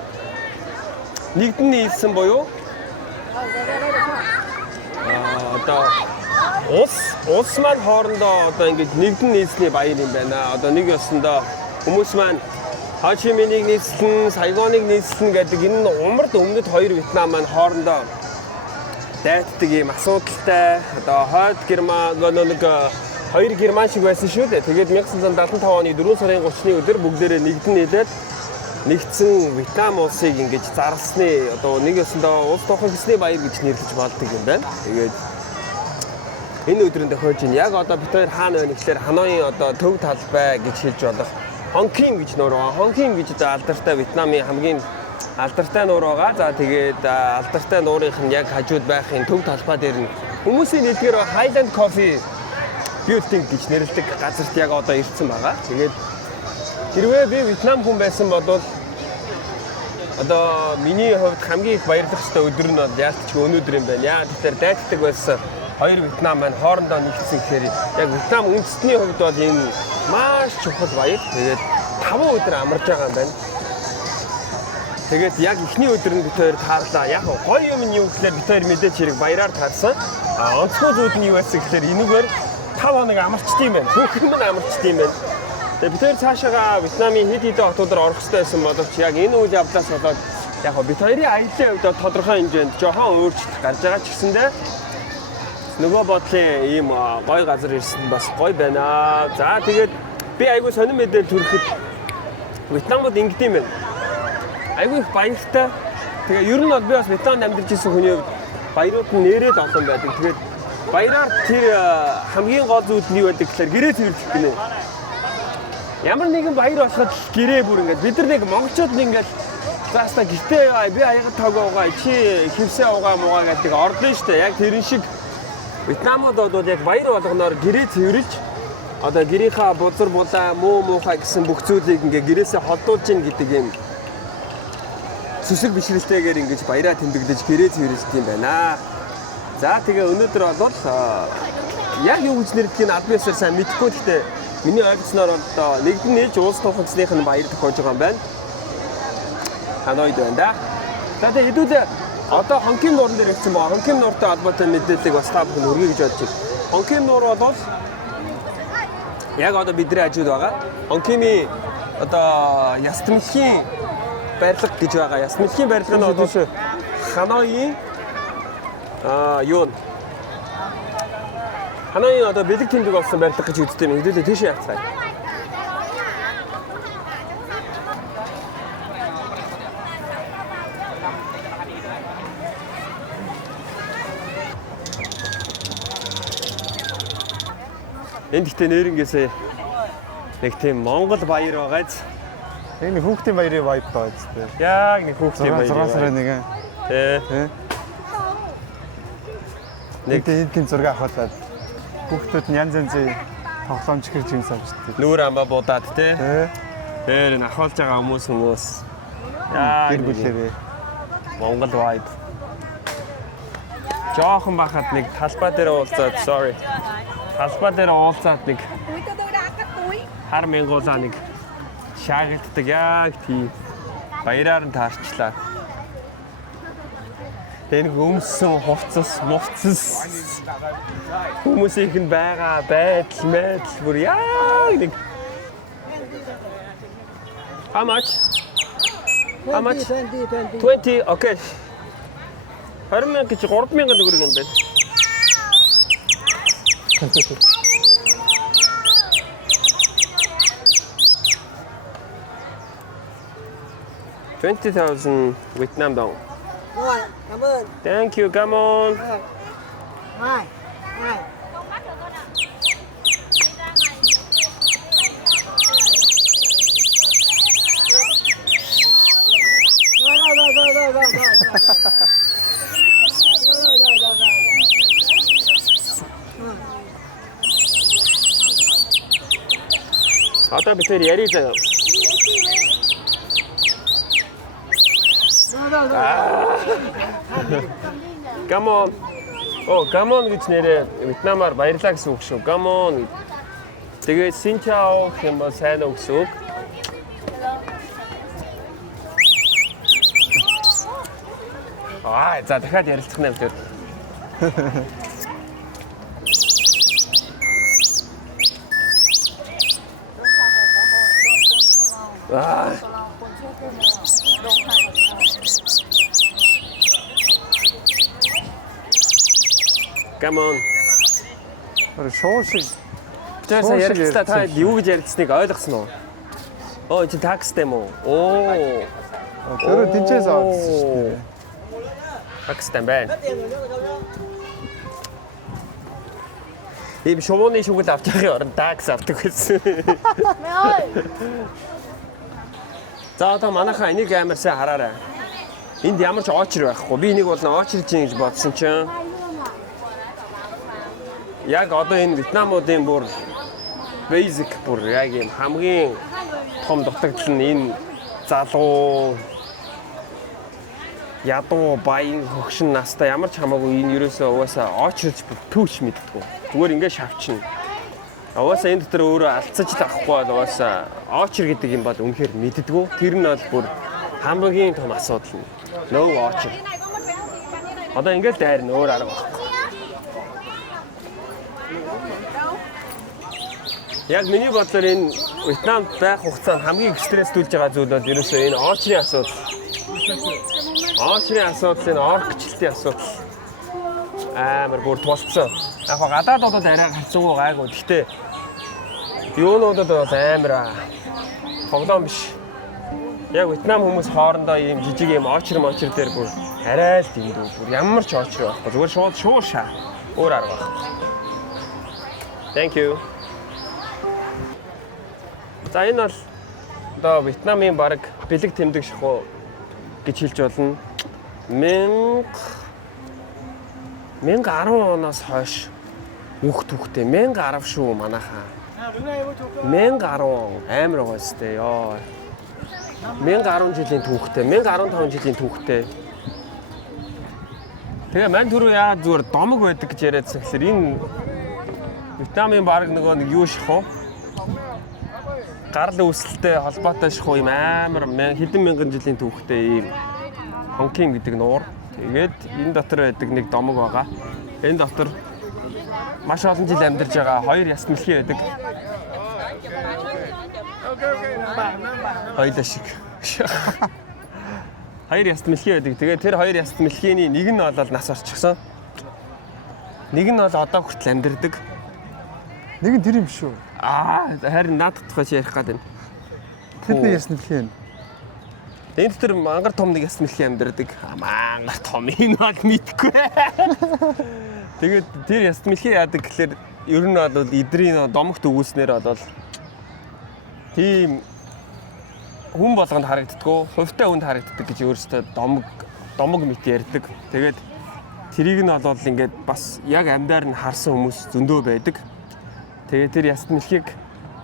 нэгдэн нийлсэн буюу одоо улс маань хоорондоо одоо ингэж нэгдэн нийслэлийн баяр юм байна. Одоо нэг ёсондоо хүмүүс маань Хо Чи Минийг нийслэн, Сайгоныг нийслэн гэдэг энэ умард өмнөд хоёр Вьетнам маань хоорондоо дайтдаг ийм асуудалтай. Одоо хойд Герман нэг хоёр Герман шиг байсан шүү дээ. Тэгээд 1975 оны 4 сарын 30-ны өдөр бүгдээрээ нэгдэн нийлээд нэгдсэн Вьетнам улсыг ингэж зарлсны одоо нэг ёсондоо улс тохиол гэсний баяр гэж нэрлэж болдог юм байна. Тэгээд энэ өдрөнд тохиолж ин яг одоо бид хоёр хаана байна гэхээр Ханоиын одоо төв талбай гэж хэлж болох Хонким гэж нуур байгаа. Хонким гэж одоо алдартай Вьетнамын хамгийн алдартай нуур байгаа. За тэгээд алдартай нуурынх нь яг хажууд байхын төв талбай дээр нь хүмүүсийн нэлгээр Highland Coffee Building гэж нэрлэдэг газарт яг одоо ирсэн байгаа. Тэгээд хэрвээ би Вьетнам хүн байсан бол одоо миний хувьд хамгийн их баярлах ёстой өдөр нь бол яалтч өнөөдөр юм байна. Яагаад гэхээр дайтдаг байсан хоёр Вьетнам маань хоорондоо нэгдсэн гэхээр яг Вьетнам үндэстний хувьд бол энэ маш чухал баяр. Тэгээд 5 өдөр амарч байгаа юм байна. Тэгээд яг эхний өдөр нь бид хоёр таарлаа. Яг гоё юм нь юу гэхээр бид хоёр мэдээж хэрэг баяраар таарсан. Онцгой зүйл нь юу байсан гэхээр энэгээр 5 хоног амарчд юм байна. Бүх юм амарчд юм байна. Тэгээд бид хоёр цаашаага Вьетнамын хэд хэдэн хотуудаар орох хэрэгтэй байсан боловч яг энэ үйл явдлаас болоод яг бид хоёрын аяллаа хувьд тодорхой хэмжээнд жоохон өөрчлөлт гарч байгаа ч гэсэндээ нөгөө бодлын ийм гоё газар ирсэн бас гоё байна. За тэгээд би айгүй сонир мэдээлэл төрөхөд Вьетнамд ингэдэм юм байна. Айгүй их баяртай. Тэгээ ер нь бол би бас Вьетнамд амьдарч ирсэн хүний хувьд баярууд нь нэрээд олон байдаг. Тэгээд баяраар тэр хамгийн гол зүйл нь юу байдаг гэхээр гэрээ цэвэрлэх гинэ. Ямар нэгэн баяр болоход гэрээ бүр ингээд бид нар нэг монголчууд нэг ингээд зааста гэртээ яваа би аягаад тоогоогоо чи хевсээ угаа муугаа гэдэг ордон штэ. Яг тэрэн шиг Вьетнамд бол яг баяр болгоноор гэрээ цэвэрлж одоо гэрийнхаа бузар булаа муу муухай гэсэн бүх зүйлийг ингээ гэрээсээ холдуулж ийн гэдэг юм сүсэг бишрэлтэйгээр ингэж баяраа тэмдэглэж гэрээ цэвэрлэдэг юм байна. За тэгээ өнөөдөр бол яг юу гэж нэрлэдгийг аль биесээр сайн мэдэхгүй гэхдээ миний ойлгосноор одоо нэгдэн нээж улс тохиолцсных нь баяр тохиолж байгаа юм байна. Ханоид байна да. За тэгээ хэдүүлээ одоо Хонким нуурын дээр ирсэн байгаа. Хонким нууртай холбоотой мэдээллийг бас та бүхэн өргөе гэж бодож байна. Хонким нуур бол яг одоо бидний хажууд байгаа. Хонкимийн одоо ястмэлхийн барилга гэж байгаа. Ястмэлхийн барилга нь одоо Ханоиын юу Ханоиын одоо бэлэг тэмдэг болсон барилга гэж үздэг юм. Хэдүүлээ тийш яцгаая. Энд гэхдээ нэрнгээсээ нэг тийм Монгол баяр байгааз. Энэ хүүхдийн баярын vibe байгаа зү. Яг нэг хүүхдийн баяр. 6 сарын нэг. Тий. Нэг тийм зураг авахлаад хүүхдүүд нь янз янзын тоглоомч хэрж юм самждаг. Нүүр амба будаад тий. Тэр энэ ахуулж байгаа хүмүүс. Яа гэр бүлээрээ Монгол vibe. Жоохон бахад нэг талбай дээр уулзаад sorry. Талбай дээр уулзаад нэг хар мянгуулаа нэг шаагагддаг яг тийм баяраар нь таарчлаа. Тэн өмсөн хувцас мувцас хүмүүсийнх нь байгаа байдал мэдл бүр яг нэг How much? 20. Okay. 20,000 гэж 3,000 төгрөг юм байна. $20,000 Vietnam dong. Rồi, cảm ơn. Thank you, come on. Hai. Одоо бид тэр яри заяа. Come on. Oh, come on гэж нэрээ Вьетнамаар баярлаа гэсэн үг шүү. Come on. Тэгээд xin chào гэх юм бол сайн уу гэсэн үг. За дахиад ярилцах нэ бид. Come on. Шуу шиг. Тэрсээ ярилцлаа та юу гэж ярилцсныг ойлгосон уу? Оо чи такстэй юм уу? Оо. Тэр тэнцээс авчихсан шүү дээ. Такстай байна. Ийм шувууны шүгэл авч явахын оронд такс авдаг гэсэн. За одоо манайхаа энийг амар сайн хараарай. Энд ямар ч очир байхгүй. Би энийг бол очирж юм гэж бодсон чинь яг одоо энэ вьетнамуудын бүр basic бүр яг юм хамгийн том дутагдал нь энэ залуу ядуу баян хөгшин настай ямар ч хамаагүй энэ ерөөсөө угаасаа очирч түүч мэддэггүй. Зүгээр ингээд шавчна. Угаасаа энэ дотор өөрөө алдцаж л авахгүй бол угаасаа очир гэдэг юм бол үнэхээр мэддэггүй. Тэр нь бол бүр хамгийн том асуудал нь. Нөө очир. Одоо ингээд дайрна өөр арга байхгүй. Яг миний бодлоор энэ Вьетнамд байх хугацаанд хамгийн их стресстүүлж байгаа зүйл бол ерөөсөө энэ очрын асуудал. Очрын асуудал, энэ оргчлтын асуудал амар бүр тулцсан. Яг гадаадуудад арай харцангуй гайгүй. Гэхдээ юунуудад бол амар тоглоом биш. Яг Вьетнам хүмүүс хоорондоо ийм жижиг ийм очр дээр бүр арай л дэндүү. Бүр ямар ч очр байхгүй. Зүгээр шууд шаа. Өөр арга байхгүй. Thank you. За энэ бол одоо Вьетнамын баг бэлэг тэмдэг шахуу гэж хэлж болно. 1010 оноос хойш хүүхдээ 1010 шүү манайхаа. 1010 амар байгаа сте ёо. 1010 жилийн түүхтэй, 1015 жилийн түүхтэй. Тэгээ мань түрүү яа зүгээр домог байдаг гэж яриадсан гэхээр энэ Вьетнамын баг нэг юу шахуу гарал үүсэлтэй холбоотой шахуу юм амар хэдэн мянган жилийн түүхтэй ийм Хонкинг гэдэг нуур. Тэгээд энэ дотор байдаг нэг домог байгаа. Энэ дотор маш олон жил амьдарч байгаа хоёр яс мэлхий байдаг. Хоёлаа шиг. Хоёр яс мэлхий байдаг. Тэгээд тэр хоёр яс мэлхийний нэг нь бол нас орчихсон. Нэг нь бол одоо хүртэл амьдардаг. Нэг нь тэр юм шүү. Харин надад тухайч ярих гээд байна. Тэр нэг ясны мэлхий. Энэ дотор мангар том нэг яс мэлхий амьдардаг. Мангар том энэ бол мэдхгүй. Тэгээд тэр яс мэлхий яадаг гэхээр ер нь бол эдрийн домогт өгүүлснээр бол тийм хүн болгонд харагддаггүй, хувьтай хүнд харагддаг гэж өөрөөсөө домог мэт ярьдаг. Тэгээд тэрийг нь бол ингээд бас яг амьдаар нь харсан хүмүүс зөндөө байдаг. Тэгээд тэр яс мэлхийг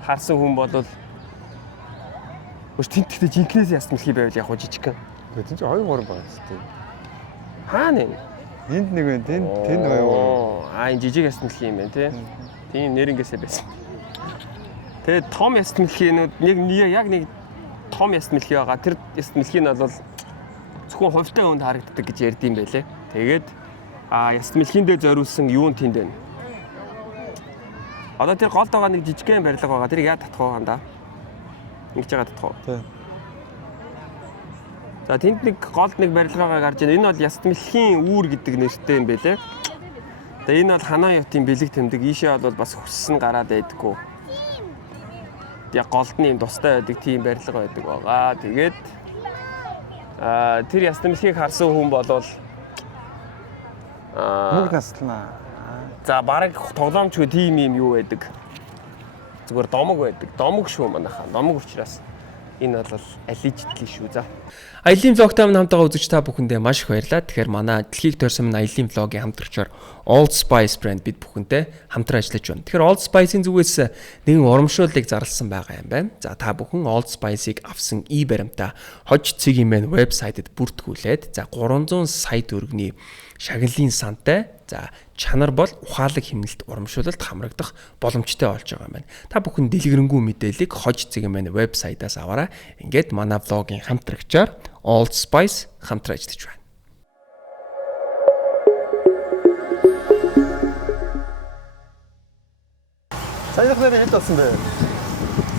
харсан хүн бол тэнтгэдэг жинкнээс яс мэлхий байвал яг жижиг. Тэгээд чинь 2 3 байгаа зү. Хаана вэ? Энд нэг байна, тэнд 2. Энэ жижиг яс мэлхий юм байна тий. Тийм нэрнгээсээ байсан. Тэгээд том яс мэлхийнүүд яг нэг том яс мэлхий байгаа. Тэр яс мэлхий нь бол зөвхөн хувьтай хүнд харагддаг гэж ярьдсан байлээ. Тэгээд яс мэлхийндээ зориулсан юу нь тэнд байна. Одоо тэр голд байгаа нэг жижигхэн барилга байгаа. Тэрийг яа татах вэ хандаа? Ингэж яагаад татах вэ? Тийм. За тэнд нэг голд нэг барилгаагаа гарч байна. Энэ бол яс мэлхийн үүр гэдэг нэртэй юм байлээ. Тэгээ энэ бол Ханой хотын бэлэг тэмдэг. Ийшээ бол бас хүссэн гараад байдаггүй. Яг голдны юм тустай байдаг тийм барилга байдаг байгаа. Тэгээд тэр яс мэлхийг харсан хүн болвол мөнгө таслана. За бараг тоглоомчгүй тийм юм юу байдаг. Зүгээр домог байдаг. Домог шүү манайхаа. Домог учраас энэ бол алижтли шүү за. Аялын влогтай минь хамтдаа үзэж та бүхэндээ маш их баярлалаа. Тэгэхээр манай дэлхийг тойрсон минь аялын влогийн хамтрагчаар Old Spice брэнд бид бүхэнтэй хамтран ажиллаж байна. Тэгэхээр Old Spice-ийн зүгээс нэгэн урамшууллыг зарласан байгаа юм байна. За та бүхэн Old Spice-ыг авсан баримтаа хож цэгийн мэн вебсайтэд бүртгүүлээд за 300 сая төгрөгийн шагналын сантай за чанар бол ухаалаг хэмнэлт урамшуулалт хамрагдах боломжтой болж байгаа юм байна. Та бүхэн дэлгэрэнгүй мэдээллийг хож цэгийн мэн вебсайтаас аваарай. Ингээд манай влогийн хамтрагчаар Old Spice хамтран ажиллаж байна. Саяхан хэд болсон бэ?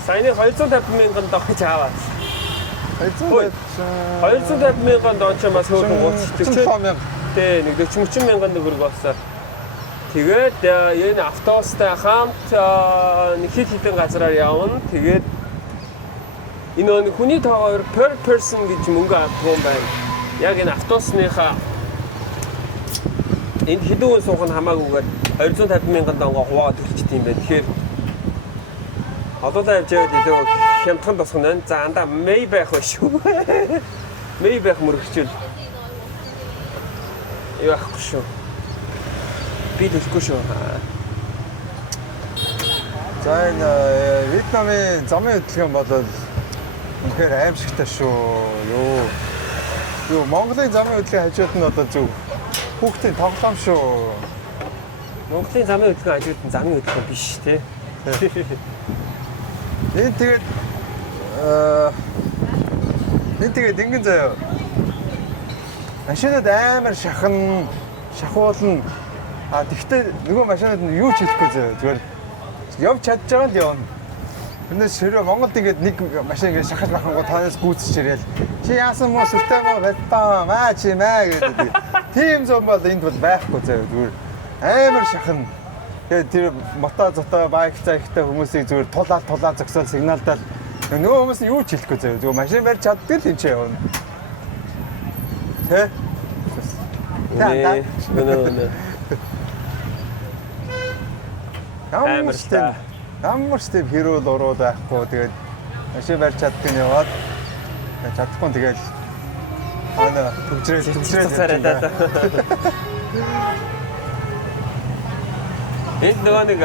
Саяны 250 мянган дохиж аваад. 250,000 дончоо бас хөөрхөн гуйчдаг. 37,000. Тэ нэг 40,000 төгрөг болсон. Тэгээд энэ автобустай хамт нэг хэд хэдэн газараар явна. Тэгээд энэ хүний тоогоор per person гэж мөнгө авах юм байна. Яг энэ автобусныхаа энд хэдэн хүн суух нь хамаагүйгээр 250,000 донго хуваагаад төлчих юм байна. Тэгэхээр одоолаа явж яваад илүү хямдхан тосгоно байна. За андаа мэй байх ба шүү. Мэй байх мөрөгчөл. Яахгүй шүү. Би төлөхгүй шүү. За энэ Вьетнамын замын хөдөлгөөн бол үнэхээр аимшигтай шүү. Юу Монголын замын хөдөлгөөн хажууд нь одоо зөв хүүхдийн тоглоом шүү. Монголын замын хөдөлгөөн хажууд нь замын хөдөлгөөн биш тий. Энэ тэгээд ингэн заяа. Машинууд амар шахуулна. Тэгвэл нөгөө машинууд нь юу ч хийхгүй заяа. Зүгээр явж чадж байгаа нь явна. Тэрнээс ширээ Монголд ингээд нэг машин ингээд шахаж бахангуу танаас гүйцэж ирээл. Чи яасан мó сүртэй мó баттаа маа чи маа гэдэг. Тийм зам бол энд бол байхгүй заяа. Зүгээр амар шахна. Тэгээд тэр мото зото байк цайхтай хүмүүсийг зүгээр тулаал зогсоол сигналдаал нөгөө хүмүүс нь юу ч хэлэхгүй заяа. Зүгээр машин барьж чаддаг л энэ ч явна. Тэ? Нэ. Ямар ч тийм хэрүүл уруу байхгүй. Тэгээд машин барьж чаддаг нь яваад чадахгүй тэгээд төгжрээ. Энд нөгөө нэг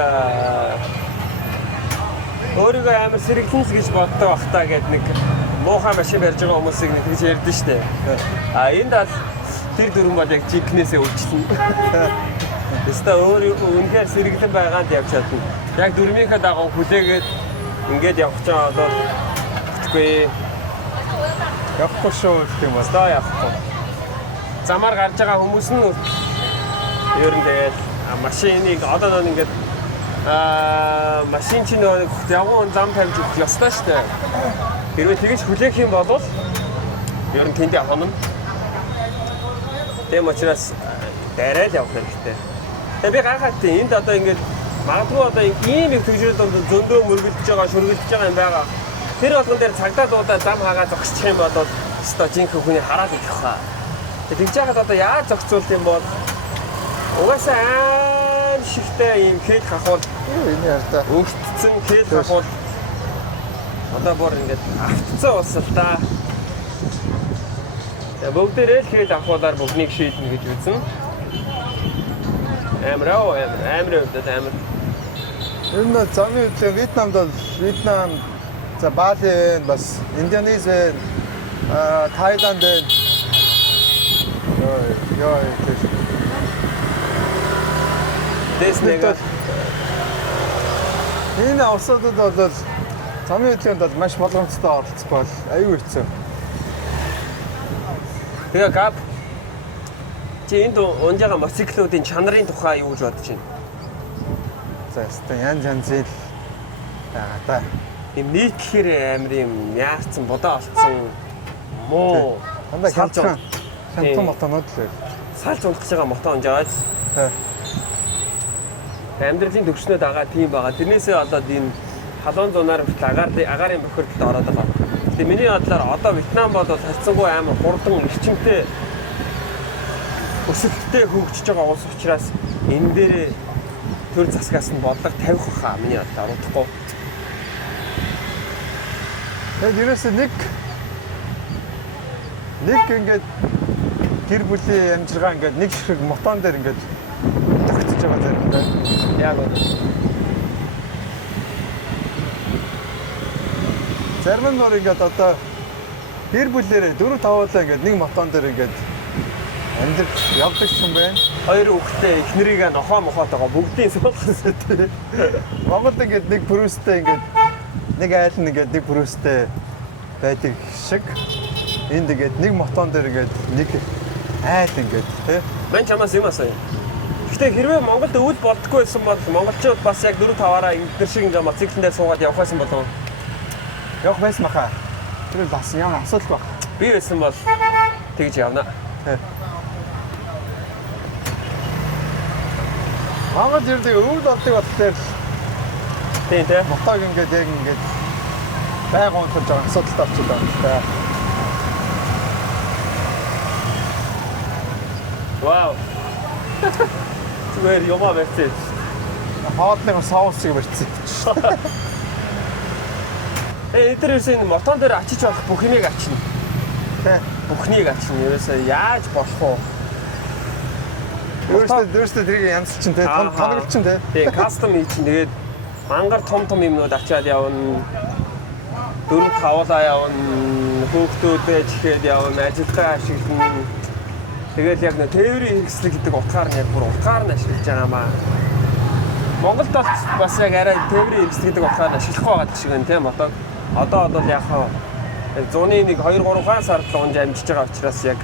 өөрийгөө амар сэргэлэнс гэж боддог бахтаа гэдэг нэг муухай машин барьж байгаа хүмүүсийг нэг гэж ярьдэн штэ. Энд бол тэр дүрэн бол яг жигнэсээ өвчлөн. Тэстэ үнэхээр сэргэлэн байгаад явж чадна. Яг дүрмийнхээ дагуу хүлээгээд ингээд явах ч одоо бүтгүй. Явахгүй шүү гэх юм байна. Одоо явахгүй. Замаар гарч байгаа хүмүүс нь ер нь тэгээд машиныг одоо ингээд машин чинь явган зам тавьж өгөх ёстой шүү дээ. Хэрвээ тэгэж хүлээх юм бол ер нь тэнд явах нь. Тэм учраас дарайл явах хэрэгтэй. Тэгээ би гайхаад энд одоо ингээд магадгүй одоо ийм их төгжрөл зөндөө мөргөлдөж байгаа, шүргэлдэж байгаа юм байгаа. Тэр болгон дээр цагдаа дуудаа зам хагаа зогсчих юм бол өстой жинхэнэ хүний хараад идэх хаа. Тэгж яагаад одоо яаж зогцуулт юм бол угаасаа аим шигтэй ийм хэл хахуул энэ ярьдаа өвдцэн хэл хахуул одоо бүр ингээд автцсан болсон та. Тэгээ бүгдээрээ л хэл хахуулаар бүгнийг шийднэ гэж үзсэн. Амар. Энэ замын хөдөлгөөн Вьетнамд бол Вьетнам, за Бали байна, бас Индонез байна, Тайланд байна. Ёо. Дэснэг. Энэ улсуудад бол замын хөдөлгөөнд бол маш боломжтой оролцох бол аюу хэцүү. Тэгээ гап чи энд унжаага мотоциклуудын чанарын тухай юу гэж бодож байна? За ястаа янз та юм нийтлэхээр амар юм яарсан бодоо олцсон муу дандаа хямдхан мотонууд л салж унах гэж байгаа мото унжаач. Амьдралын төвчнөө дагаа тийм байгаа. Тэрнээсээ болоод энэ халуун зунаар агарын бохирдолд ороод байгаа. Тэгээ миний бодлоор одоо Вьетнам бол харьцангуй амар хурдан эрчимтэй өсөлттэй хөгжиж байгаа улс учраас энэ дээр төр засгаас нь бодлого тавих хаа миний бодлоор удахгүй. Тэгээд ерөөсөө нэг ингээд гэр бүлийн амжиргаа ингээд нэг шиг мотон дээр ингээд тогтож байгаа заримдаа. Яг үнэ. Зарим нь ингээд одоо гэр бүлээрээ 4-5 удаа ингээд нэг мотон дээр ингээд амьдрал явдаг юм байна. Хоёр хүүхдээ эхнэрийг нохоо мохоотойгоо бүгдийн суулгасан тийм. Монголд ингээд нэг пүрүстэй ингээд нэг айл нь ингээд нэг пүрүстэй байдаг шиг энд ингээд нэг мотон дээр ингээд нэг айл ингээд тийм. Мэн чамаас юм асаа. Гэхдээ хэрвээ Монголд өвөл болдгоо байсан бол монголчууд бас яг 4-5-аараа эдгээр шиг мотоциклэн дээр суугаад явах байсан болов уу? Явах байсан баха. Тэр бас ямар асуудал баг. Би байсан бол тэгж явна. Монгол ирдэг өвд болдог болохоор Тийм тий. мотог ингээд яг ингээд байгуун болж байгаа асуудалтай болчиход байгаа юм байна. Вау. Зүгээр юмаа барьсан. Хоолны соусыг барьсан. Эдгээрээс мотон дээр ачиж болох бүхнийг ачна. Тэ. Бүхнийг ачна. Ерөөсөө яаж болох вэ? Өөрөөсөө тэрийг янз чинь те тоноглол чинь те. Тийм, кастом хийж чинь тэгээд мангар том юмнууд ачаад явна. 4-5 аваа явна. Хүүхдүүдэд ихэд явна. Ажилдаа ашиглана. Тэгэл яг нэ тээврийн хэрэгслэг гэдэг утгаар нь яг бүр утгаар нь ашиглаж байгаа маа. Монголд бол бас яг арай тээврийн хэрэгслэг гэдэг утгаар нь ашиглахгүй байгаа шиг байна тийм одоо. Одоо бол яг зуны 1-2-3 сард л унж амжиж байгаа учраас яг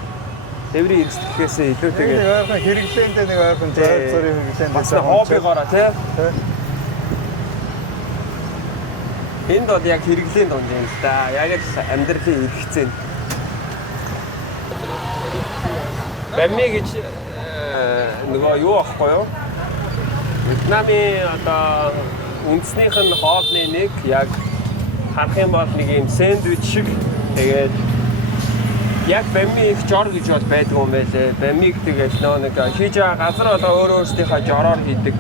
тээврийн хэрэгслэхээс илүүтэйгээр нэг ойрхон хэрэглээндээ нэг ойрхон зөрийн хэрэглээнд бас хоббигоороо тийм. Энд бол яг хэрэглээнд унж юм л да. Яг л амьдралын хэрэгцээнд. Бэмми гэж нөгөө юу ахгүй юу? Вьетнамын одоо үндэснийх нь хоолны нэг яг харах юм бол нэг юм сэндвич шиг тэгээд яг бэмми их жор гэж бол байдаг юм байлээ. Бэммиг тэгээд нөө нэг хийж байгаа газар болоо өөрөөсдийнхөө жороор хийдэг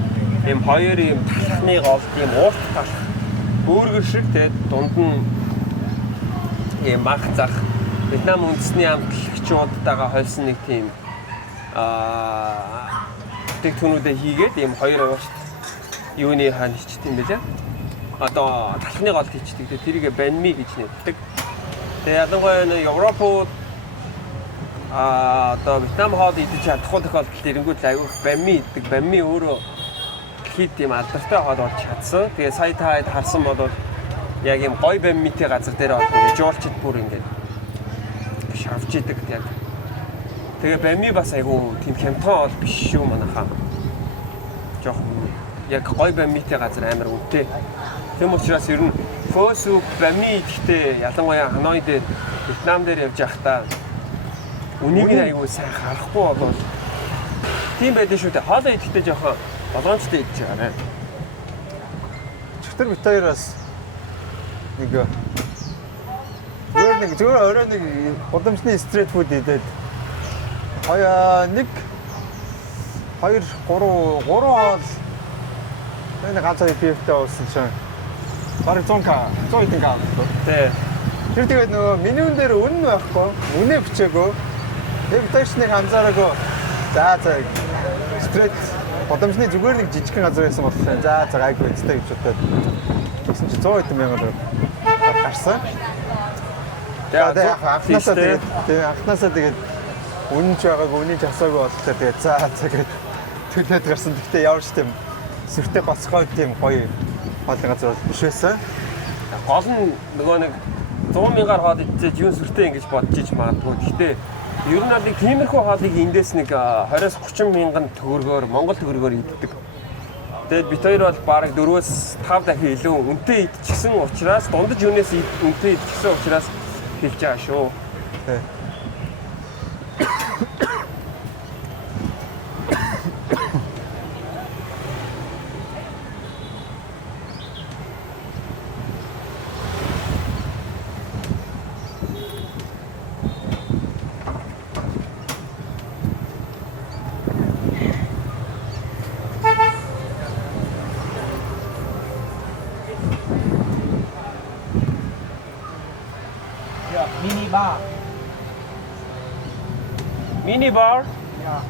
юм хоёр юм талхны гол тийм уурт талх бөөргөр шиг тэгээд дунд нь юм баг зах Вьетнам үндэсний амтлагчуудтайгаа хольсон нэг тийм тэг түүнүүдээ хийгээд ийм хоёр уурт юуны хаан хийчт юм байлаа. Одоо талхны гол хийчдэг. Тэрийг бэнми гэж нэрлэдэг. Тэгээ ялангуяа Европод одоо Вьетнам хоол идэж чадахгүй тохиолдолд ирэнгүүт аягүй бэнми иддэг. Бэнми өөрөө хит юм алдартай хоол болж чадсан. Тэгээ сая таад харсан бол яг ийм гой бэнмитэй газар дээр бол ингэ жуулчид бүр ингэ шавж идэг яг. Тэгээ бэмми бас айгу тийм хямдхан бол биш шүү манайхаа. Жохон яг гой бэммитэй газар амар үнэтэй. Тэм учраас ер нь фөөсү бэмми идэхдээ ялангуяа Ханой дээр Вьетнам дээр явж байхдаа үнийг нь айгу сайн харахгүй бол тийм байдаг шүү дээ. Хоолоо идэхдээ жохон болгоомжтой идэж байгаа. Чөтөр бит хоёр бас нэг зүгээр өөрөө нэг удамжны стрит фуд идээд 2 3 хоол энэ ганц пивтэй уусан чинь бараг 100 идэх гав. Тэ. Тэр тэгээд нөгөө менюн дээр үнэн байхгүй, үнэ бичээгүй. Яг дэшнийг анзаараагүй. За стрит удамжны зүгээр нэг жижигхэн газар байсан болохоор за гайгүй үстэй гэж бодоод тэгсэн чинь 100 мянга гарсан. Тэгээд анхнаасаа тэгээд үнэнч байгаагүй, үнэнч асаагүй болохоор тэгээд за гэд төлөөд гарсан. Гэхдээ ямар ч тийм сүртэй гоцгой тийм гоё хоолны газар биш байсан. Гол нь нөгөө нэг 100 мянгаар хоол идчихэж юу сүртэй ингэж бодож иж магадгүй. Гэхдээ ер нь нэг тиймэрхүү хоолыг эндээс нэг 20-30 мянган төгрөгөөр Монгол төгрөгөөр иддэг. Тэгээд бид хоёр бол бараг 4-5 дахин илүү үнэтэй идчихсэн учраас дундаж юунаас үнэтэй идчихсэн учраас хэлж байгаа шүү. Mini bar? Yeah.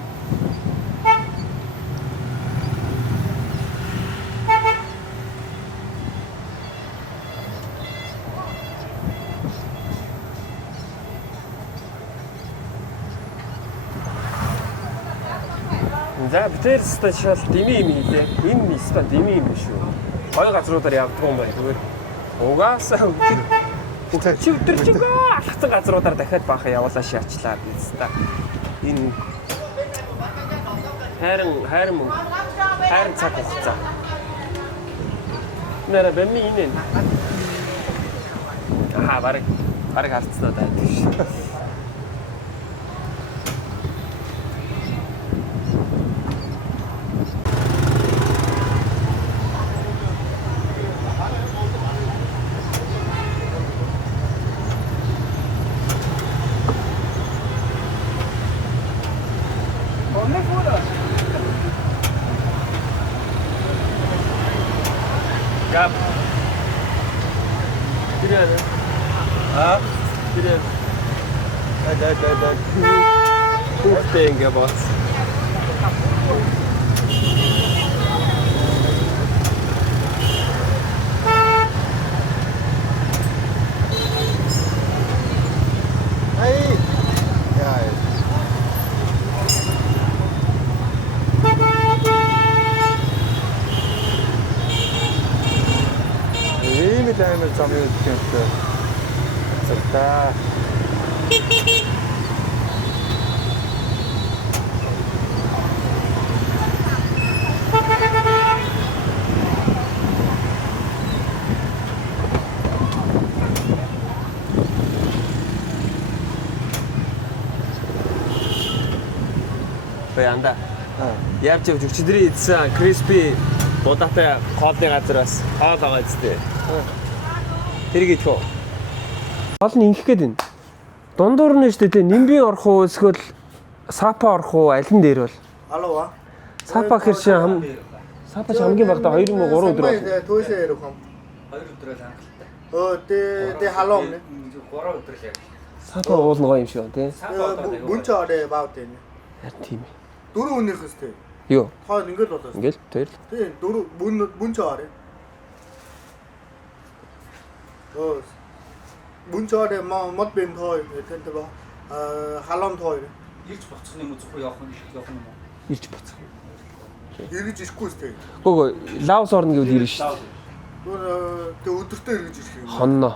За битэр сташаал дими юм хийлээ. Энэ ста дими юм шүү. Хоёр газруудаар явдаг юм байна. Зүгээр угаасаа чи өдөржингөө алхсан газруудаар дахиад баахан явуулаа шаачлаа биз та. Энэ хайрын цаг хугацаа. Нэр бэмми инэн. Бараг Гарыг харцнаа даа гэж. Gap. Gidelim. Ha? Gidelim. Hadi. Çok denge bas. Hey. Ja. Ийм л амар зам юм гэнтэй. Цагтаа. Баянда. Явж өчигдрийн идсэн crispy бодаатай хоолны газар бас хоол байгаа зү. Тэрийг идэх үү? Хоол нь ингэх гээд байна. Дундуур нь шүү дээ. Нимбийн орох уу эсвэл сапа орох уу аль нь дээр бол? Алуу. Сапа хэр шин сапа хамгийн багтаа 2 3 өдөр байна. Төөсөө ярих юм. 2 өдрөө л хангалттай. Тэ халуун. 3 өдөр л яг. Сапа уулна гоё юм шиг байна тий. Мөн ч орой баавд энэ. Харин тийм ээ. 4 өнөх өстэй. Юу? Хоо ингээд болоо. Ингээл тэр. Тийм 4 мөн ч орой. Мөн ч орой мод бим thôi тэнтэй ба. Халуун thôi. Ирж боцох юм уу зөвхөн явах юм уу? Ирж боцох. Ирж ирэхгүй өстэй. Гөө лаус орно гэвэл ирнэ шүү дээ. Тэ өдөртөө ирж ирэх юм. Хонно.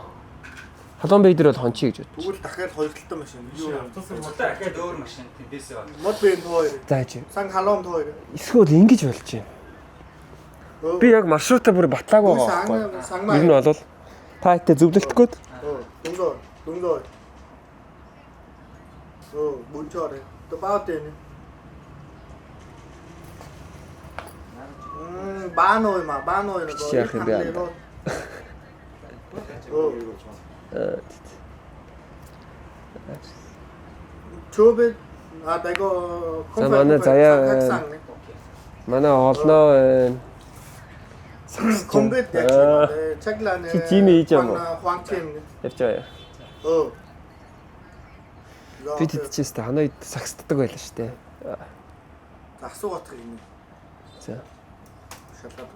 Халуун бай дээр бол хончий гэж бод. Тэгвэл дахиад хоёр талтай машин. Юу Автобустай дахиад өөр машин тэндээсээ байна. мод бим thôi. За чи. Сан халуун thôi. Эсвэл ингэж болж байна. Би яг маршрутаа бүр батлаагүй байгаа байхгүй. Ер нь бол та хэвтэ зөвлөлтөх гээд. Đúng rồi. Bún chò đây. Tôi bao tiền đi. 3 nồi mà 3 nồi là có Chè ít khỉ thằng bèn. lên thôi. Chưa biết đây có không Sao phải mà nó không phải chạy, khách sạn đấy. Манай олноо Không biết đẹp chỉ mà chắc là Chi mì chứ mà. khoáng chìm. явж байгаа. Би тэдчээс та ханаа сагсддаг байлаа шүү дээ. Асуугаад юм. За. Шалаад.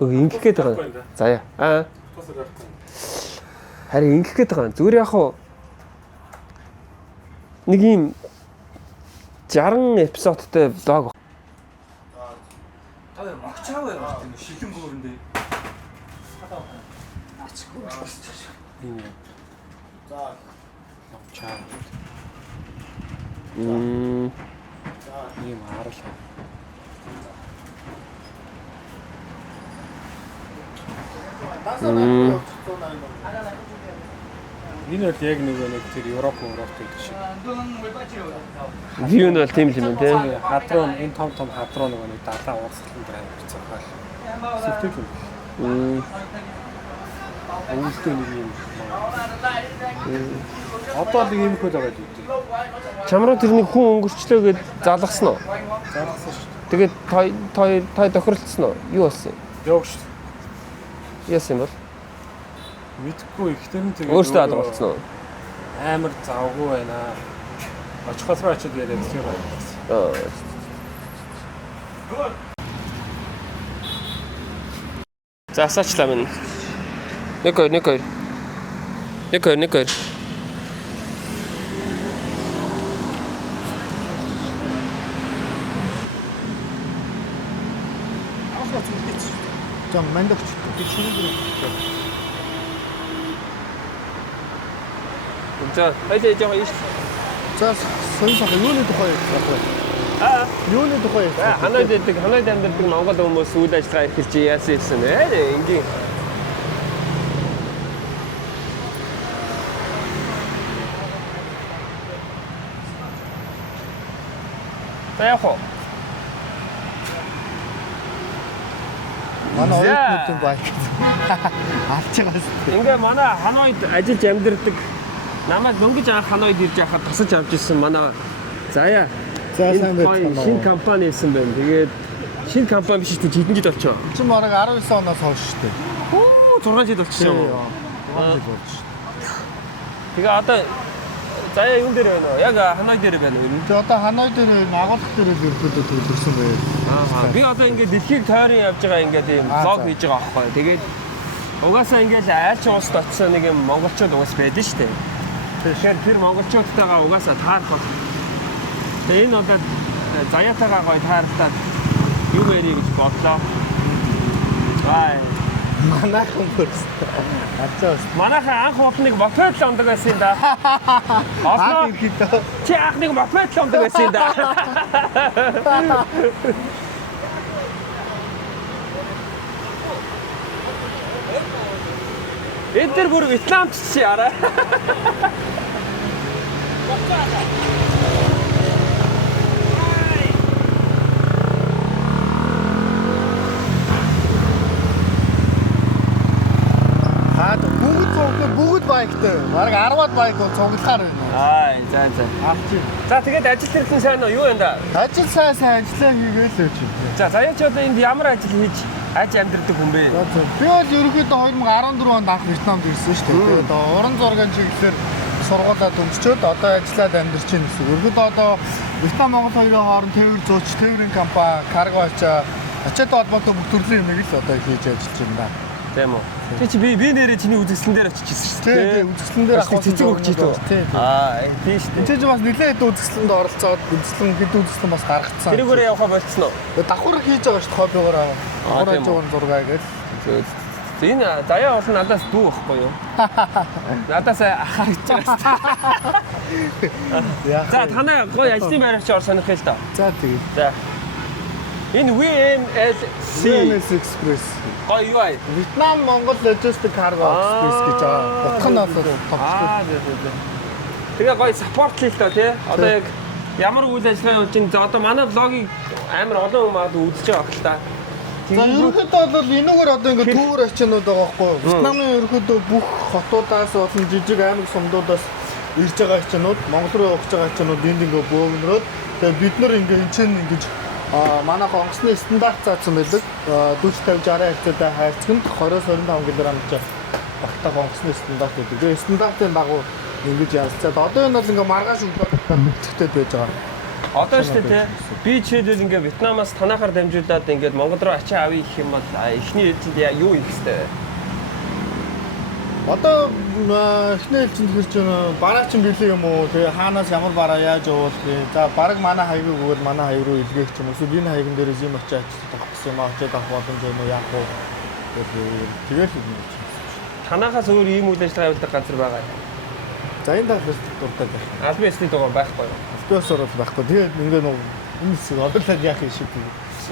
Ингэх гээд байгаа. За яа. Харин ингэх гээд байгаа. Зүгээр яг хуу нэг юм 60 эпизодтай влог. Та магчаав явах тийм шилэн гүүрэндээ. За. Чаа. Ийм харуулаа. Энэ бол яг нэг тэр Европ гэдэг шиг. View нь бол тийм л юм тий. Хадруу энэ том хадруу нэг далаа уурсгалан дээр авчихсан. Сэтгэл юм. Өвстэй нэг юм. Одоо л ийм хөл байгаа гэдэг. Чамруу тэрний хүн өнгөрчлөө гэд залгасан уу? Залгасан шүү. Тэгээд той тохиролцсон уу? Юу болсон юм? Явах шүү. Яасан бол? Мэдхгүй ихтэй нь тэгээд Өөртөө алга болцсон уу? Амар завгүй байна. Очихоос очоод яриад тийм байна. За асаачлаа минь. Нэг хоёр. Там мандагч. За, хайж байгаа юм шүү. За, сонирхох юуны тухай ярих вэ? Юуны тухай ярих? Ханаад амьдардаг Монгол хүмүүс үйл ажиллагаа эрхэлж яасан юм бэ? Ингийн. За яг уу. Манай За. оюутнуудын байк. Алж байгаа шүү. Ингээ манай Ханойд ажиллаж амьдардаг намайг дөнгөж анх Ханойд ирж байхад тасаж авч ирсэн манай заяа. За сайн байна. Шинэ компани байсан байна. Тэгээд шинэ компани биш ч хэдэн жил болчихоо. Чи бараг 19 оноос хойш шүү дээ. Оо 6 жил болчихсон. 6 жил болж. Тэгээ одоо заяа юун дээр байна вэ? Яг Ханой дээр байна уу? Тэг одоо Ханой дээр агуулгах дээр л ерөөдөө төлөвлөсөн байв. Аа би одоо ингээд дэлхийг тойрон явж байгаа ингээд ийм влог хийж байгаа аахгүй. Тэгээд угаасаа ингээд айлч уст очсон нэг юм монголчууд угаас байдаг шүү дээ. Тэгэхээр тэр монголчуудтайгаа угаасаа таарах бол. Тэгээ энэ удаад заяатайгаа гоё тааралтаад юу ярих гэж бодлоо. Бай. Манай хүмүүс. Ачаас. Манайхан анх удныг мопед л ондог байсан юм да. Одоо чи анхныг мопед л ондог байсан юм да. Эдгээр бүр Вьетнамч чи арай. Бүгд байктай. Бараг 10-аад байк бол цуглахаар байна. Аа за. Авчих. За тэгээд ажил төрлийн сайн уу? Юу энэ да? Ажил сайн ажиллаа хийгээл л чи. За заяач одоо энд ямар ажил хийж амьдардаг хүн бэ? Би бол ерөнхийдөө 2014 онд анх Вьетнамд ирсэн шүү дээ. Тэгээд уран зургийн чиглэлээр сургуулаа төгсчөөд одоо ажиллаад амьдарч байна гэсэн. Ерөнхийдөө одоо Вьетнам Монгол хоёрын хооронд тээвэр зууч, тээврийн компани, карго ачаад холбоотой бүх төрлийн юмыг л одоо хийж ажиллаж байна да. Тийм үү. Чи би нэрээ чиний үзэсгэлэн дээр очиж ирсэн шүү дээ. Тийм үзэсгэлэн дээр ахвал цэцэг өгч идэв. Аа тийм шүү дээ. Чи бас нэлээд үзэсгэлэнд оролцоод хэд үзэсгэлэн бас гаргацсан. Тэрүүгээр явахаа болцсон уу? Давхар хийж байгаа шүү дээ хоббигоор аваа. Давхар ажуун зургаа гэж. Энэ заяа бол надаас дүү байхгүй юу? Надаас харагдаж байгаа шүү дээ. За танай гоё ажлын байраач ор сонирх л да. За тэгээд. За. Энэ VMLC Express. Гоё юу аа? Вьетнам Монгол Logistic Cargo Express гэж байгаа. Утга нь бол товчтой. Тэгээ гоё саппортлээ л доо тий. Одоо яг ямар үйл ажиллагаа явуулж ин одоо манай влогийг амар олон хүмүүс үзэж байгаа хэл та. За ерөнхийдөө бол энэгээр одоо ингээд төвөр ачаанууд байгаа байхгүй юу? Вьетнамын ерөнхийдөө бүх хотуудаас болон жижиг аймаг сумдуудаас ирж байгаа ачаанууд, Монгол руу явж байгаа ачаанууд энд ингээд бөөгнөрөөд тэгээ бид нар ингээд энэ чинь ингэж манай онгоцны стандарт заасан байдаг. 40-50-60 хязгаартай хайрцагт 20-25 кг багтаа онгоцны стандарт байдаг. Тэгээ стандартын дагуу ингэж ялцаад одоо энэ бол ингээ маргааш өгөхөд мэдтгэдэг байж байгаа. Одоо шүү дээ тий. Би жишээлбэл ингээ Вьетнамаас танахаар дамжуулаад ингээд Монгол руу ачаа авъя гэх юм бол эхний ээлжинд юу хийх хэвтэй вэ? Одоо эхний ээлжинд хэрч бараа чин билээ юм уу? Тэгээ хаанаас ямар бараа яаж явуулах вэ? За бараг манай хаягийг өгвөл манай хаяг руу илгээх ч юм уу. Эсвэл энэ хаягн дээрээс юм очиж авах гэсэн юм очиж авах боломж юм уу? Яах вэ? Тэгээд л танахаас өөр ийм үйл ажиллагаа явуулдаг газар байгаа юм. За энэ дахь дуртай байх. Албан ёсны дугаар байхгүй юу? Албан ёсоор байхгүй. Тэгээд ингээ нэг энэ хэсэг оруулаад яах юм шиг.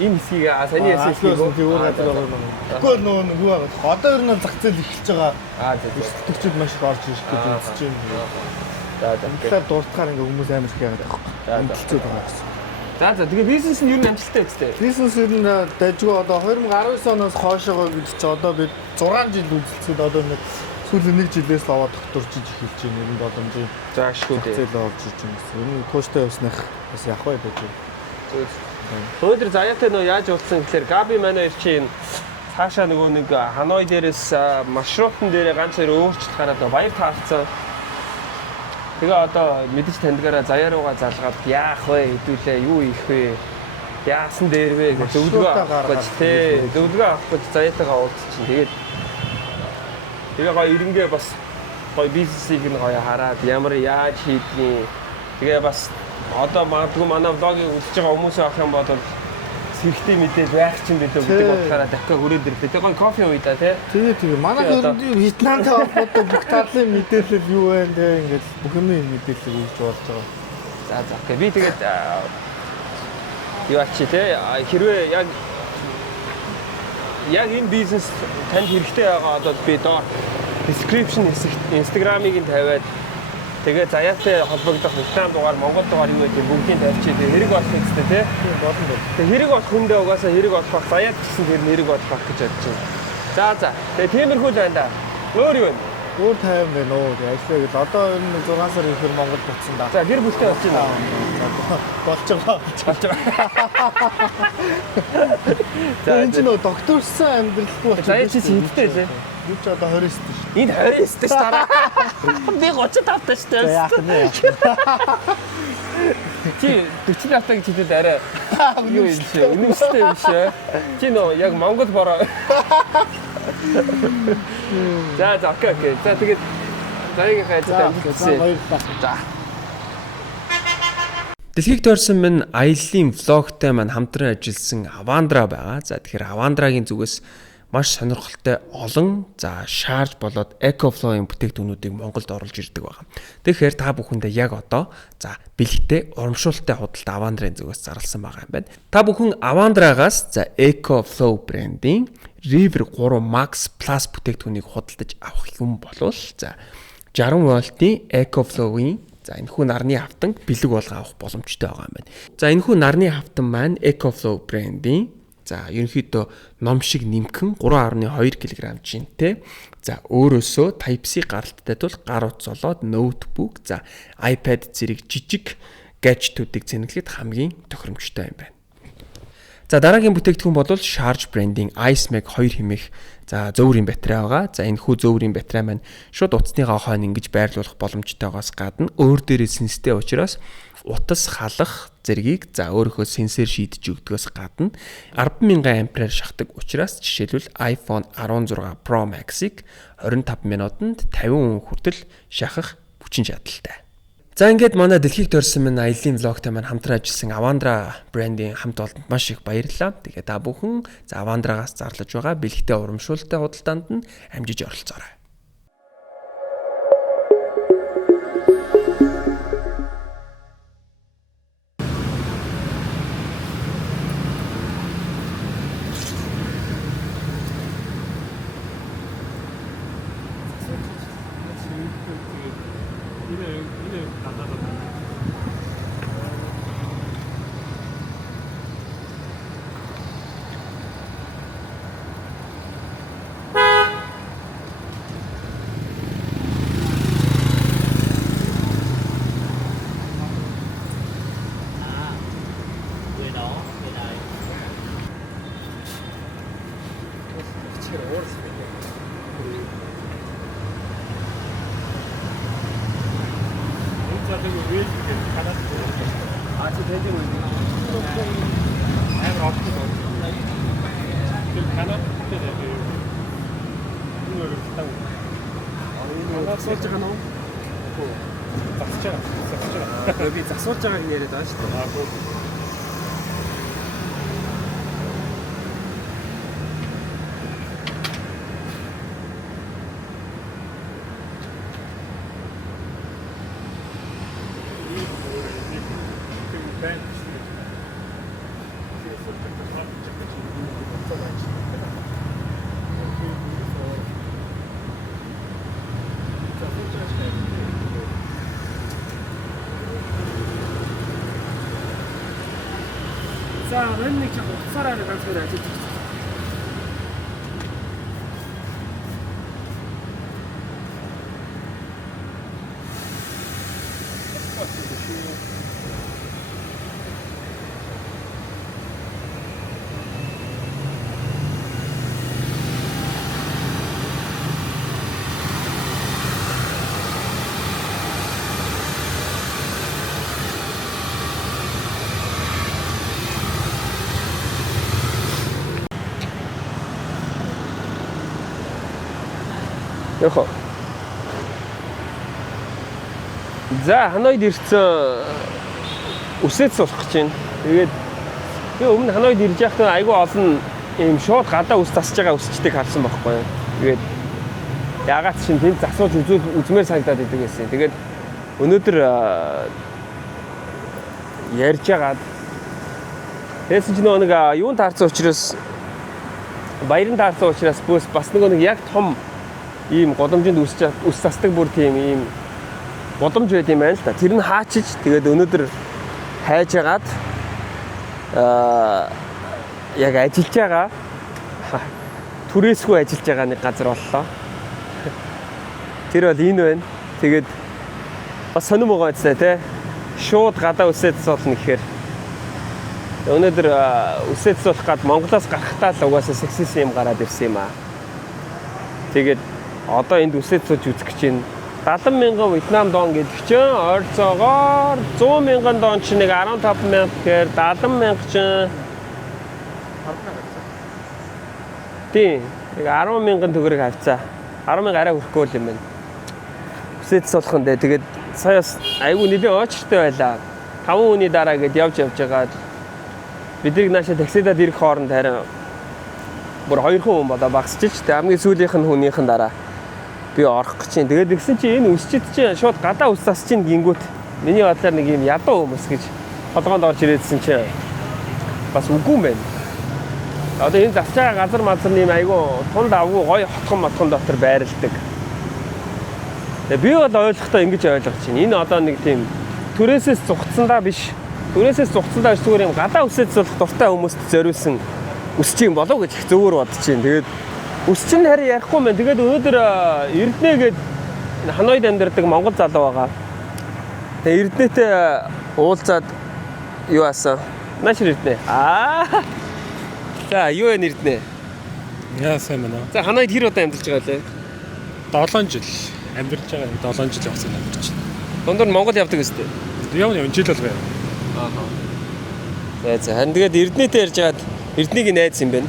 Энэ хэсгийг саний ясыг өөр газар байгаа юм. Тэгвэл нөгөө байгаа. Одоо ер нь зах зээл эхэлж байгаа. Төгчд маш их орж ирэх гэж үзэж байна. За тэгэхээр дуртахаар ингээ хүмүүс амар их яагаад байхгүй. Амжилттай байгаа гэсэн. За тэгээ бизнес нь юу нэг амжилттай үстэй. Бизнес ер нь дайггүй одоо 2019 оноос хойшоо гэж чи одоо бид 6 жил үзэлцээд одоо нэг сүүлийн 1 жилээс л аваад докторч эхэлж байна. Ер нь боломжийн заашгүй дээ. зээл орж иж байна гэсэн. Ер нь тууштай явсных бас явах бай гэж. Өнөөдөр заяатай нөө яаж уулзсан гэхээр Габи манай ир чинь цаашаа нөгөө нэг Ханой дээрээс маршрутн дээр ганц хоёр өөрчлөлт гараад баяр таарцсан. Тэгээ одоо мэдээж тандгаараа заяа руугаа залгаад яах вэ? Хэдүүлээ юу хийх вэ? Яасан дээр вэ гэж зөвлөгөө авах гэж тий. Зөвлөгөө авах гэж заяатайгаа уулзчихин. Тэгээ гоё ирэнгээ бас гоё бизнесийг нь гоё хараад ямар яаж хийдгийг тэгээ бас одоо магадгүй манай влогийг үзэж байгаа хүмүүс авах юм бол хэрэгтэй мэдээ байх ч юм билүү гэдэг утгаараа дахиад хүрээд ирлээ. Тэгээ гоё кофе ууя та тий. Тэгээ. Манай ер нь Вьетнамтай холбоотой бүх талын мэдээлэл юу вэ? Тэгээ ингээд бүх юмны мэдээлэл өгч болж байгаа. За окей. Би тэгээд юу ачи тий хэрвээ яг энэ бизнес танд хэрэгтэй байгаа одоо би доор description хэсэгт Instagram-ыг нь тавиад Тэгээ заяатай холбогдох Вьетнам дугаар, Монгол дугаар юу гэдэг бүгдийг тавьчих. Тэгээ хэрэг болох хэвчтэй тий. Болно дээ. Тэгээ хэрэг болох хүндээ угаасаа хэрэг болох заяат гэсэн тэр хэрэг болох гэж бодож байна. За. Тэгээ тиймэрхүү л байна да. Өөр юу вэ? Өөр тайван байна уу. Ажлаа гэл одоо энэ 6 сар ихэр Монгол буцсан да. За гэр бүлтэй болж байна. Болж байгаа. За энэ ч нөө докторсан амьдралгүй болчих. Заяа чи хэдтэй лээ? Би ч одоо 29 шүү. Энд 29 дэш дараа. Би 35 дэш дээ. Яах вэ? Чи 40 тавтай гэж хэлээд арай юу юм чи үнэмштэй биш ээ. Чи нөө яг Монгол бороо. За окей. За тэгээд заяагийн хайцтай амжилтсан. За. Дэлхийг тойрсон минь аяллаа влогтой маань хамтран ажилласан Авандра байгаа. За тэгэхээр Авандрагийн зүгээс маш сонирхолтой олон шаарж болоод EcoFlow-ийн бүтээгдэхүүнүүдийг Монголд оруулж ирдэг байгаа. Тэгэхээр та бүхэндээ яг одоо бэлэгтэй урамшуулалттай худалдаа Авандрын зүгээс зарласан байгаа юм байна. Та бүхэн Авандрагаас EcoFlow брендийн River 3 Max Plus бүтээгдэхүүнийг худалдаж авах юм болвол 60 вольтын EcoFlow-ийн энэхүү нарны хавтан бэлэг болго авах боломжтой байгаа юм байна. Энэхүү нарны хавтан маань EcoFlow брендийн ерөнхийдөө ном шиг нэмхэн 3.2 кг жинтэй. Өөрөөсөө Type-C гаралттай тул гар утас болоод ноутбук, iPad зэрэг жижиг гаджетуудыг цэнэглэхэд хамгийн тохиромжтой юм байна. Дараагийн бүтээгдэхүүн бол Charge брендийн IceMag 2 хэмээх зөөврийн батарей байгаа. Энэхүү зөөврийн батарей маань шууд утасныхаа хойно ингэж байрлуулах боломжтойгоос гадна өөр дээрээ сенстэй учраас утас халах зэргийг өөрөөхөө сенсор шийдэж өгдгөөс гадна 10,000 ампер шахдаг учраас жишээлбэл iPhone 16 Pro Max-ыг 25 минутанд 50% хүртэл шахах хүчин чадалтай. Ингээд манай дэлхийг тойрсон минь аяллаа влогтой маань хамтран ажилласан Avandra брендийн хамт олонд маш их баярлалаа. Тэгээ та бүхэн Avandraгаас зарлаж байгаа бэлэгтэй урамшуулалттай худалдаанд нь амжиж оролцоорой. 여기 засуулж байгааг яриад байгаа шүү дээ. За, энэ нэг яг уцаараа ганцхан ажиллаж байна. Яхаа. За, Ханоид ирсэн үсээд суулгах гэж байна. Тэгээд өмнө Ханоид ирж байхдаа айгүй олон ийм шууд гадаа үс тасж байгаа үсчдэг харсан байхгүй юу. Тэгээд ягаад ч тэнд засуулж үзмээр санагдаад идэг гэсэн. Тэгээд өнөөдөр ярьж байгаад тэгсэн чинь нэг юун таарсан учраас баярын таарсан учраас бас нэг яг том ийм годомжинд үс тасдаг бүр тийм ийм боломж байд юм байна л да. Тэр нь хаачиж тэгээд өнөөдөр хайж агаад яг ажиллаж байгаа түрээсгүй ажиллаж байгаа нэг газар боллоо. Тэр бол энэ байна. Тэгээд бас сонирм байгаа үстэй те. Шууд гадаа үсээд суулна гэхээр өнөөдөр үсээд суулах гад Монголоос гарахтаа л угаасаа сексис юм гараад ирсэн юм аа. Тэгээд одоо энд үсээд сууж үзэх гэж байна. 70,000 Вьетнам дон гэдэг чинь ойрцоогоор 100,000 дон чинь нэг 15,000 гэхээр 70,000 чинь тийм нэг 10,000 төгрөг авцаа. 10,000 арай хүрэхгүй юм байна. Үсээд суулах нь тэгээд саяас айгүй нэлээд очтой байлаа. 5 хүний дараа гээд явж байгаад бидний наашаа таксидад ирэх хооронд харин бүр 2 хүн болоо багсчих. Хамгийн сүүлийнх нь хүнийхэн дараа би орох гэж чинь. Тэгээд тэгсэн чинь энэ үсчид чинь шууд гадаа усаас чинь гингүүт. Миний бодлоор нэг юм ядуу хүмүүс гэж толгоонд орж ирээдсэн чинь бас үгүй юм байна. Одоо энэ засч байгаа газар мазар нэм айгүй тунд авгүй гоё хотхон дотор байрладаг. Тэгээ би бол ойлгохдоо ингэж ойлгож чинь. Энэ одоо нэг тийм түрээсээс зүгтсандаа биш. Түрээсээс зүгтсандаа зүгээр юм гадаа үсээд зулах дуртай хүмүүст зориулсан үсч юм болов гэж их зөвөр бодож чинь. Тэгээд үсч нь харин ярихгүй мэн. Тэгээд өнөөдөр Эрдэнэ гээд Ханоид амьдардаг монгол залуу байгаа. Тэгээ Эрдэнэтэй уулзаад юу аасан? Маш Эрдэнэ. За юу вэ Эрдэнэ? Яа сайн байна. За Ханоид хэр удаа амьдарч байгаа лээ? 7 жил амьдарч байгаа. 7 жил явсан амьдарч байна. Дундуур нь Монгол явдаг өстэй. Явна жил болго. За харин тэгээд Эрдэнэтэй ярьж байгаад Эрдэнэгийн найз юм байна.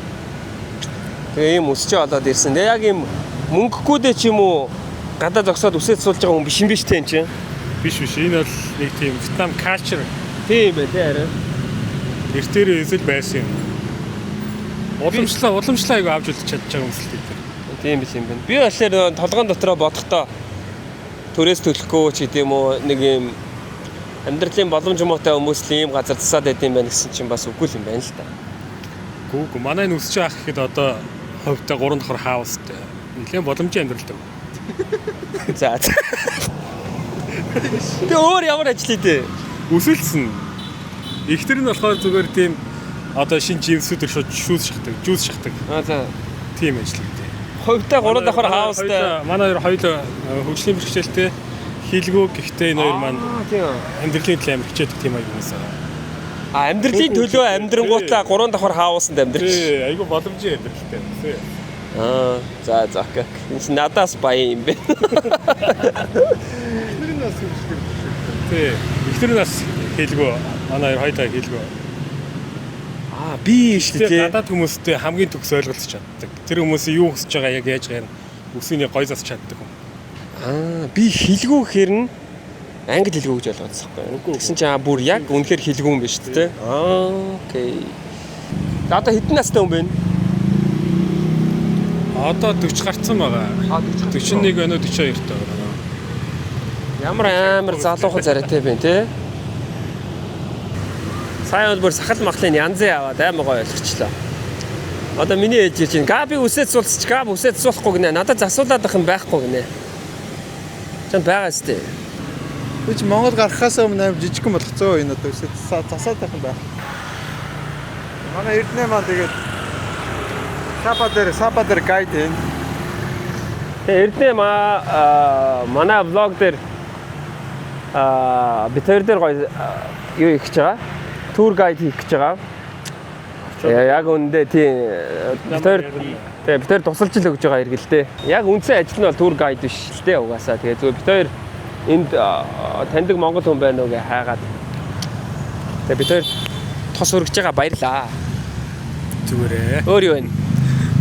Тэгээ ийм өсч олоод ирсэн. Тэгээ яг ийм мөнгөгүй дээ ч юм уу гадаа зогсоод үсээд суулж байгаа хүн биш юм биш тэн чинь. Биш. Энэ бол нэг тийм Вьетнам culture. Тийм бай тээ харин. Эртээр эзэл байсан юм. Уламжлаа айгу авч үлдэж чадж байгаа хүмүүс л тийм. Тийм биш юм байна. Би болохоор толгойн дотроо бодохдоо төрөөс төлөхгүй ч гэдэм үү нэг юм амьдралын боломж муутай хүмүүс л ийм газар засаад байд юм байна гэсэн чинь бас үгүй юм байна л да. Гүү манай энэ үсч авах гэхэд одоо ховтой 3 давхар хаустай. Нэлээд боломжийн амьдралтай. За. Тэ өөр ямар ажил хийдэ? Үсэлсэн. Ихтер нь болохоор зүгээр тийм одоо шинэ живсүүдэр шүүс шахдаг. За. Тийм ажил гэдэг. Ховтой 3 давхар хаустай. Манай хоёр хөгжлийн бэрхшээлтэй хийлгүү гэхдээ энэ хоёр маань амьдралын төлөө амар хичээдэг тийм аяг юмсан. Амьдралын төлөө амьдрангуутлаа 3 давхар хаусанд амьдрч. Айгу боломжийн амьдралтай юм тий. За окей. Энэ надаас баян юм бэ. Ихтер нас хийлгүү. Манай хоёр хийлгүү. Би шүү дээ. Гадаад хүмүүстэй хамгийн төгс ойлголцож чаддаг. Тэр хүмүүсийн юу хүсэж байгаа яг яаж гайр үсний гой засч чаддаг юм. Би хэлгүү гэхээр нь англи хэлгүү гэж ойлгосон байхгүй. Тэгсэн чинь бүр яг үнэхээр хэлгүү юм байна шүү дээ. Окей. Одоо хэдэн настай хүн бэ? Одоо 40 гарцсан байгаа. 41 байна уу 42 таа байна. Ямар амар залуухан царайтай байна те. Сайн бол бүр сахал махлын янзын аваад аймаг гоё ойлгочлоо. Одоо миний ээж чинь габи үсээд суулсч габ үсээд суулахгүй гинэ. Надад засуулаад байх юм байхгүй гинэ. Чанд байгаа сте. Би ч Монгол гарахаас өмнө аим жижигхэн болгоцоо энэ одоо үсээд засаад байх юм байна. Манай Эрдэнэ маань тэгээд Сапа дээр гайд энэ. Тэгээ Эрдэнэ манай влог дээр битэр дээр гоё юу их гэж байгаа. Тур гайд хийх гэж байгаа. Яг үндэ тийм битэр тусалж л өгж байгаа хэрэг л дээ. Яг үндсэн ажил нь бол тур гайд биш л дээ угаасаа. Тэгээ зүгээр битэр энд таньдаг монгол хүн байна уу гэ хайгаад. Тэгээ битэр тос өргөж байгаа баярлаа. Зүгээрээ. Өөр юу вэ?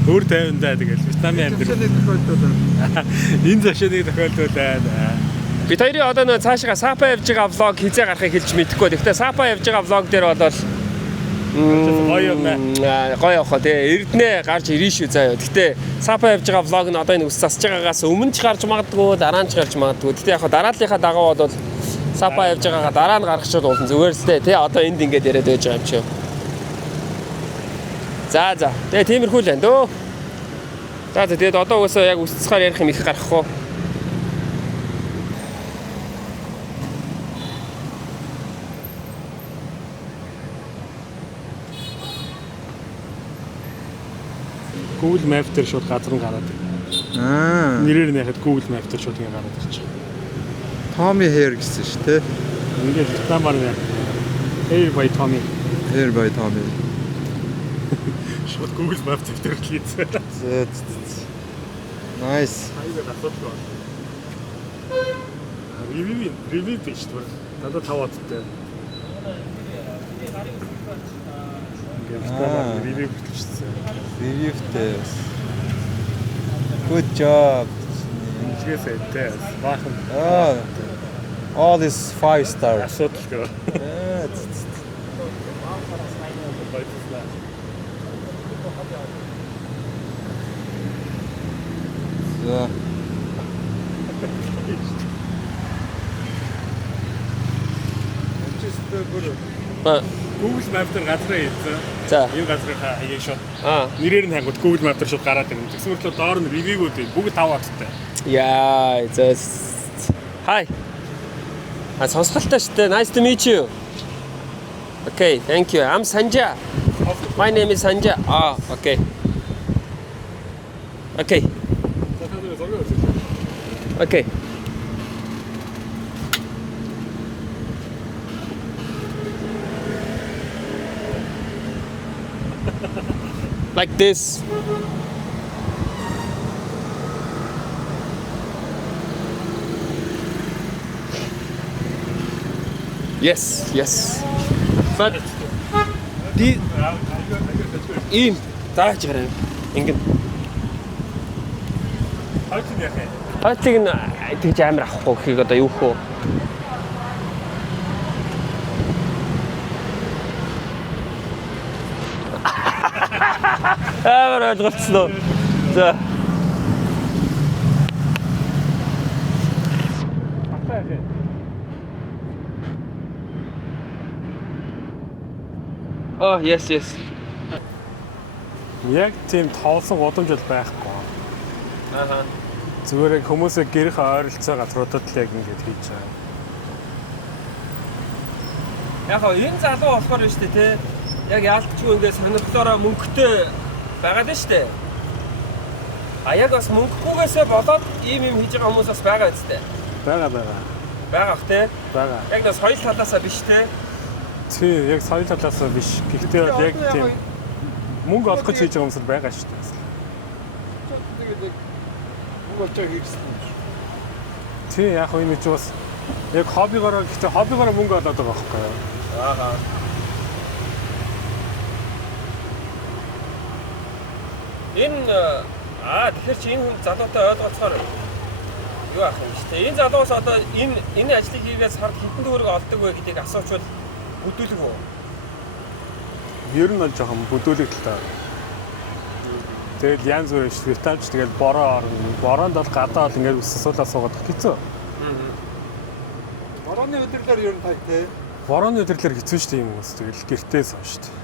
Өөр тайвандаа тэгэл Вьетнамын амьдрал. Энэ зашааны тохиолдол. Би хоёрын одоо нөө цаашаа Сапа явж байгаа влог хизээ гарахыг хэлж мэдэхгүй. Гэхдээ Сапа явж байгаа влог дээр бол гоё явах тий. Эрдэнэ гарч ирэн шүү заяа. Гэхдээ Сапа явж байгаа влог нь одоо энэ ус засж байгаагаас өмнө ч гарч магадгүй, дараа нь ч гарч магадгүй. Гэхдээ яг дарааллынхаа дагуу бол Сапа явж байгаагаа дараа нь гаргачихвол уулын зүгээр л дээ тий. Одоо энд ингэж яриад байж байгаа юм чи. За. Тэгээ тиймэрхүү л байна дөө. За тэгээд одоо угаасаа яг үсцээр ярих юм их гарахгүй. Google Map дээр шууд газар нь гараад. Нэрээр нь яхад Google Map дээр шууд ингэ гараад ирчих. Tommy Hair гэсэн шүү дээ. Ингээд Вьетнамаар яа. Hair by Tommy. Hair by Tommy. Шууд Google Map дээр хийцээ. Nice. Хайгаа асуудал. Review биш үү? Дандаа 5 хуудастай. Ингээд review бичсэн. Reviewтэй. Good job. Ингээсээ тэ. Баахан. All is 5 star. Асуудалгүй. За. Google Map дээр газраа хийсэн. За. Энэ газрынхаа хаяг шууд. Нэрээр нь хангууд Google Map дээр шууд гараад ирнэ. Тэгсэн мэт доор нь ревюгүүд бүгд 5 хуудастай. Yeah, Hi. сонсголтой шүү дээ. Nice to meet you. Okay, thank you. I'm Sanja. My name is Sanja. Okay. Okay. Okay. Like this. Yes. But ийм зааж гараа. Ингэн. Хойтлыг нь тэгж амар авахгүй гэхийг одоо юу хөө? Амар ойлголцлоо. За. Yes. Яг тийм тоолсон гудамж бол байхгүй. Зүгээр хүмүүсээ гэрх ойролцоо газруудад л яг ингэж хийж байгаа. Яг энэ залуу болохоор нь шүү дээ, тий. Яг яалтчгүй ингээд сонирхлоороо мөнгөтэй байгаа дээ шүү дээ. Яг бас мөнгөхгүйгээсээ болоод ийм хийж байгаа хүмүүс бас байгаа үстэй. Байгаа. Байгаа ах тий. Байгаа. Яг нэг соёл талаасаа биш тий. Тий, яг соёл талаасаа биш. Гэхдээ яг тийм мөнгө олох гэж хийж байгаа хүмүүс байгаа шүү дээ. Тэгээд мөнгө олж байгаа хийсэн юм шүү. Тий, яг энэ ч бас яг хоббигоор гэхдээ хоббигоор мөнгө олоод байгаа байхгүй юу? Энэ тэгэхээр чи энэ залуутай ойлгоцохоор юу ах юм шүү дээ. Энэ залуус одоо энэ ажлыг хийгээд сард хэдэн төгрөг олдог вэ гэдгийг асуучвал бүдүүлэх үү? Ер нь бол жоохон бүдүүлэг л таа. Тэгэл янз бүрийн витаминч тэгэл бороо орно. Бороонд бол гадаа бол ингээд ус суулаа суугаад хэцүү. Борооны өдөрлөөр ер нь тагтай. Борооны өдөрлөөр хэцүү шүү дээ юм уус. Тэгэл гэртээ сууж шүү дээ.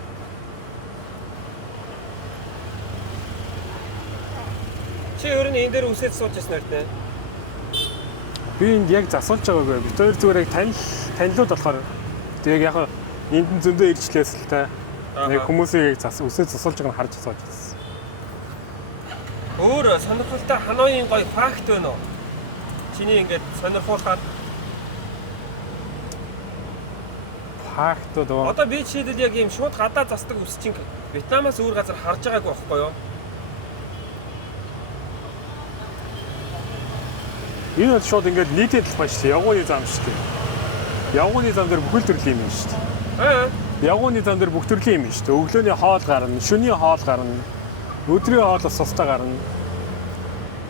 Чи ер нь энэ дээр үсээд сууж яснаар нэ? Би энд яг засуулж байгаагүй. Бид хоёр зүгээр яг танилуд болохоор тэг яг энд нь зөндөө ирчлээс л та. Яг хүмүүсийг яг үсээд засуулж байгааг нь харж сууж байсан. Өөр сонирхолтой Ханоигийн гоё факт байна уу? Чиний ингээд сонирхуулаад фактууд оо. Одоо би жишээлбэл яг ийм шууд гадаа засдаг үс чинь Вьетнамаас өөр газар харж байгаагүй байхгүй юу? Энэ бол шууд ингээд нийтэд л байна шүү дээ. Явгууны зам шүү дээ. Явгууны зам дээр бүхэл төрлийн юм шүү дээ. Явгууны зам дээр бүх төрлийн юм шүү дээ. Өглөөний хоол гарна, шөнийн хоол гарна, өдрийн хоол бас тусдаа гарна.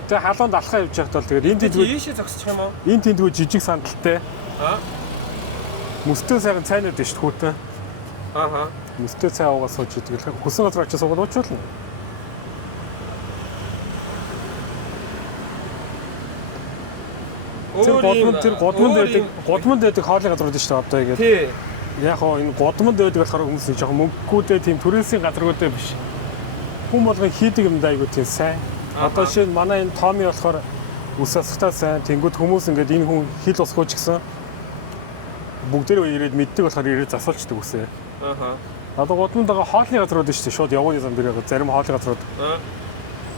Тэгээ халуунд алхаа явж байхад бол тэгээд энэ тэндгүй ийшээ зогсчих юм уу? Энэ тэндгүй жижиг сандалтай. Мөстөө сайхан цайнууд дээ шүү дээ. Мөстөө цай уугаа сууж идэг л хүсэн газар очиж суугаад уучруулна. Тэр гудманд байдаг хоолны газрууд шүү дээ одоо игээд. Тий. Яг хоо энэ гудманд байдаг болохоор хүмүүс жоохон мөнгөгүйтэй тийм төрөөсийн газруудтай биш. Хүн болгон хийдэг юм даа айгуу тийм сайн. Одоо жишээ нь манай энэ Томи болохоор ус асахтаа сайн. Тэнгүүд хүмүүс ингээд энэ хүн хил усгүй ч гэсэн бүгдээрээ ирээд мэддэг болохоор ирээд засуулчдаг үсээ. Одоо гудманд байгаа хоолны газрууд шүү дээ. Шууд явгууны зам дээр байгаа зарим хоолны газрууд.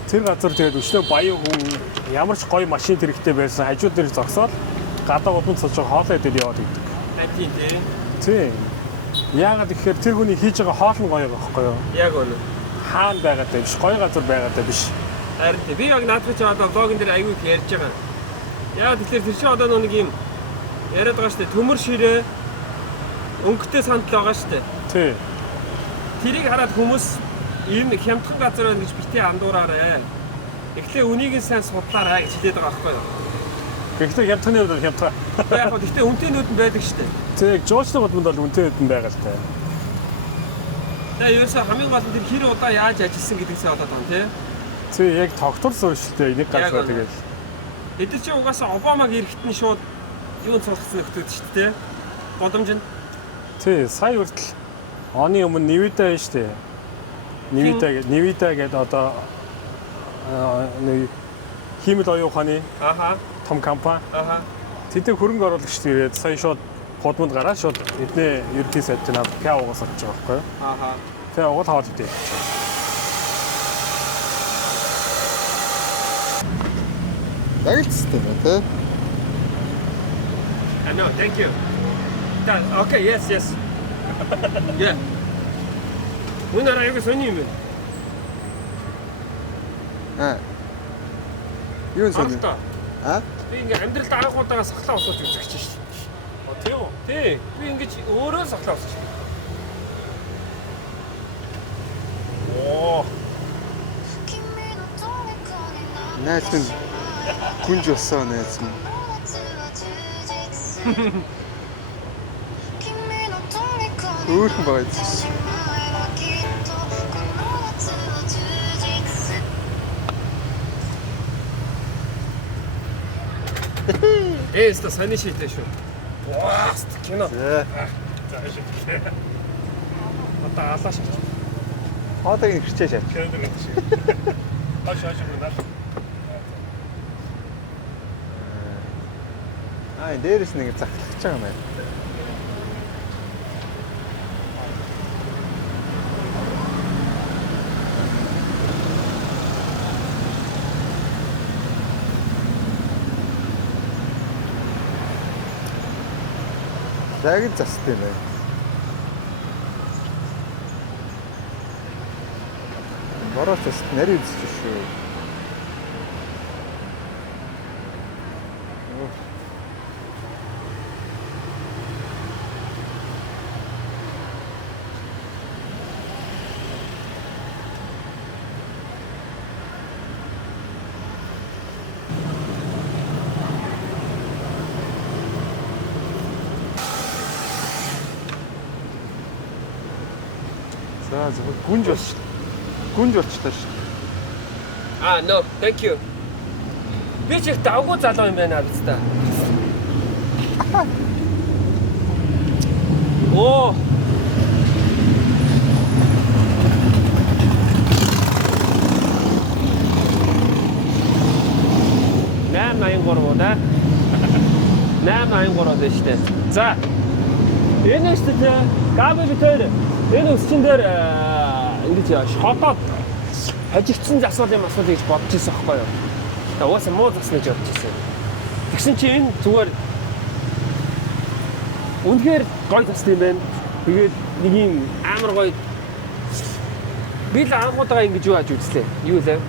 Тэр газар тэгээд өчнөө баян хүн ямар ч гоё машин хэрэгтэй байсан хажуу дээр зогсоод гадаа удам цолж хоолоо идээд яваад идэг. Тийм тий. Тийм. Яагаад гэхээр тэр хүний хийж байгаа хоол нь гоё байхгүй юу? Яг үнэ. Хаан байгаадаа биш, гоё газар байгаадаа биш. Харин би яг наадах чи одоо блогын дээр аягүй их ярьж байгаа. Яа тэгэхээр тэр чинь одоо нэг юм яриад байгаа шүү дээ. Төмөр ширээ өнгөтэй сандал байгаа шүү дээ. Тий. Тэрийг хараад хүмүүс энэ хямдхан газар байна гэж битгий андуураарай. Эхлээ үнийг нь сайн судлаарай гэж хэлээд байгаа байхгүй юу? Гэхдээ хямдханы үед хямдхан. Яг гоо гэхдээ үнэтэйнүүд нь байдаг шүү дээ. Тэг жуулчны бодмонд бол үнэтэйнүүд нь байгаа л та. Тэгээ ерөөсөө хамгийн гол нь тэр хэр удаа яаж ажилласан гэдгээсээ болоод байгаа юм тий. Тэг яг тогтвор суурьшилтэй нэг газар тэгээд. Эдгээр чи угаасаа Обамаг ирэхэд нь шууд юунд суулгасан нөхдөд шүү дээ. Годомж нь. Тий, сая хүртэл оны өмнө Невида шүү дээ. Невида гэдэг одоо нэг химэл оюун ухааны том компани. Тэдний хөрөнгө оруулагчд ирээд сая шууд худманд гараад шууд эдний ерөнхий сайдтай над ПАО-гоос орж байгаа байхгүй юу? ПАО-го таваад идэв. Яг л систем байна тий. I know, thank you. Okay, yes. Yeah. Үнээр аягүй сони юм байна. Юу сони? Би ингээ амьдралд анх удаага сахлаа усуулж үзэж чинь шүү дээ. Тийм үү? Тий. Би ингэж өөрөө сахлаа усуулж. Оо. Найз минь гүнж болсон найз минь. Өөрхөн байгаа. Эста сони шийдэ шүү. Ваа, кино. За шийдэ. Одоо алааш. Хоолойг нь хэрчээ шат. Хаш байна. Дээрээс нэг захлах байгаа юм байна. Яг л застай байна. Борооч бас нарийн үзчих шүү. За зөв гүнж болчихлоо. Гүнж болчихлоо шүү. No, thank you. Би ч их давгүй залуу юм байна биз дээ. Оо. Наймын гурав да. Наймын гурав дээ шүү дээ. За. Энэ шүү дээ. Габел дээр энэ өсчин дээр ингэж шотоод хажигдсан засвал юм асуулт гэж бодож ирсэн байхгүй юу? Тэгээ уусаа муу засна гэж бодож ирсэн. Тэгсэн чи энэ зүгээр үнэхээр гоё засна юм байна. Тэгээд нэг юм амар гоё би л анхудаага ингэж юу яаж үзлээ. Юу лээ?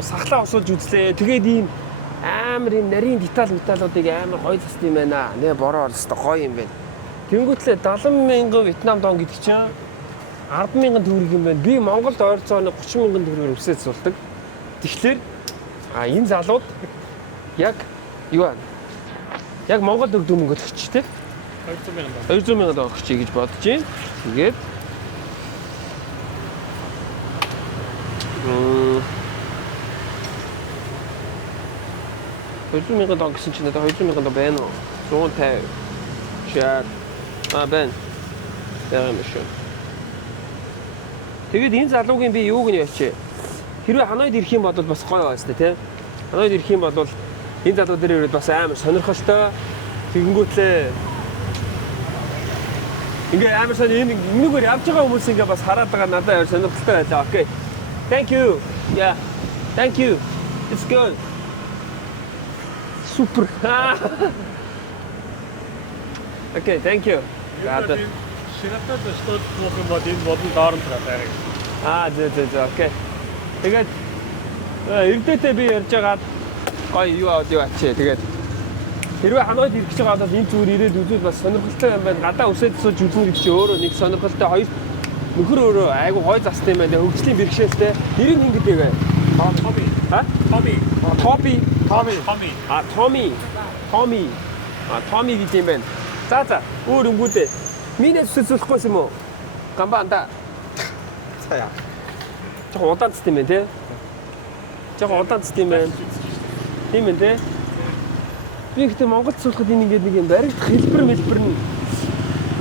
Сахлаа усуулж үзлээ. Тэгээд ийм амар юм нарийн деталуудыг амар гоё засна юм байна. Нэ бороо орстой гоё юм байна. Тэнгүүтлээ 70,000 Вьетнам дон гэдэг чинь 10,000 төгрөг юм байна. Би Монголд ойролцоогоо 30,000 төгрөгөөр өсөөд суулдаг. Тэгэхээр энэ залууд яг юу вэ? Яг Монголд өгдөг мөнгө өгч тий. 200,000 төгрөг өгчий гэж бодож байна. Тэгээд 200,000 төгрөг гэсэн чинь надад 200,000 төгрөг байна уу? 150 шаар байна. Яг юм шүү. Тэгээд энэ залуугийн би юуг нь явчих. Хэрвээ Ханоид ирэх юм бол бас гоё байна шүү дээ, тий. Ханоид ирэх юм бол энэ залуу дээр ирээд бас амар сонирхолтой. Тэгэнгүүтлээ ингээ амар сон энэгээр явж байгаа хүмүүс ингээ бас хараад байгаа надад амар сонирхолтой байлаа. Окей. Thank you. Yeah. Thank you. It's good. Super. Okay, thank you. Got it. Шинатад стод болох юм бол энэ болон дооронд байгаа. За окей. Тэгээд эрдээтэй би ярьж байгаад гоё юу аваад яваач. Тэгээд хэрвээ Ханоид ирэх гэж байгаа бол энэ зүгээр ирээд үзвэл бас сонирхолтой юм байна. Гадаа үсээд сууж үзнэ гэж чи өөрөө нэг сонирхолтой хоёр нөхөр өөрөө айгу гоё застай юм байна. Хөгжлийн бэрхшээлтэй. Нэр нь ингэдэг вэ? Томи. Ха? Томи. Томи. Томи. Томи. Томи гэж юм байна. За. Өөр өнгөдөө. Минь сүсүүлэхгүйс юм уу? Гамбаанда. Цаа. Жохоо удаан цэст юм байна те. Жохоо удаан цэст юм байна. Тийм ээ те. Би ихтэй Монголд суулахад энэ ингээд нэг юм баригдах хэлбэр нь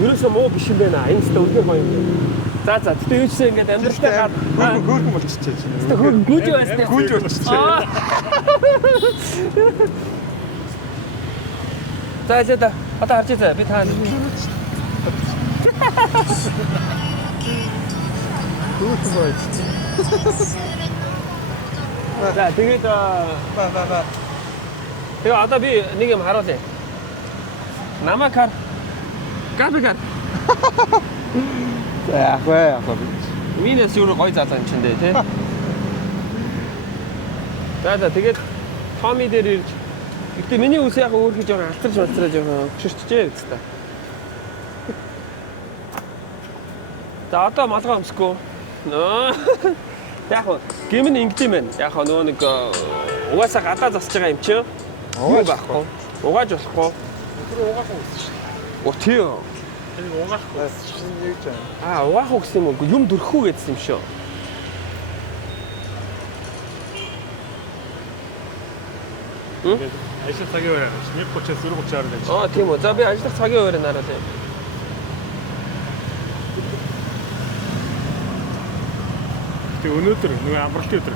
ерөөсөө муу биш юм байна. Энэ ч өдөр гоё юм. За. Тэгтээ юу ч гэсэн ингээд амьдралтай гад Хөөрхөн болчихчихээ чинь. Тэгтээ гүйж байстай. Гүйж болчихчихээ. За. Одоо харж байгаа. Би таа. Хөөрхөн болчихчихээ. За тэгээд Ба. тэгээ одоо би нэг юм харуулъя. Намайг хар. Габигар. За яг бай. Минэс юу гоё залуу юм чинь дээ тий. За тэгээд Томи дээр ирж гэтээ миний үс яг өөр хийж байгаа алтарч болцроо жоохон хөшөрчжээ гэвчтэй. За одоо малгай өмсгөө. Яг гэмн ингэдэм юм байна. Яг нөгөө нэг угаасаа гадаа засаж байгаа юм чи. Юу байхгүй. Угааж болохгүй. Тэр угаах уу гэсэн шүү. Оо тий. Тэр угаахгүй. Нэг ч юм. Угаах уу гэсэн юм уу? Юм дөрхүү гэсэн юм шүү. Ажил цагийн үеэр 1:30-аас 4:30-аар гэж. Тийм үү. За би ажиллах цагийн үеэр нараад байна. Тэгээ өнөөдөр нөгөө амралтын өдөр.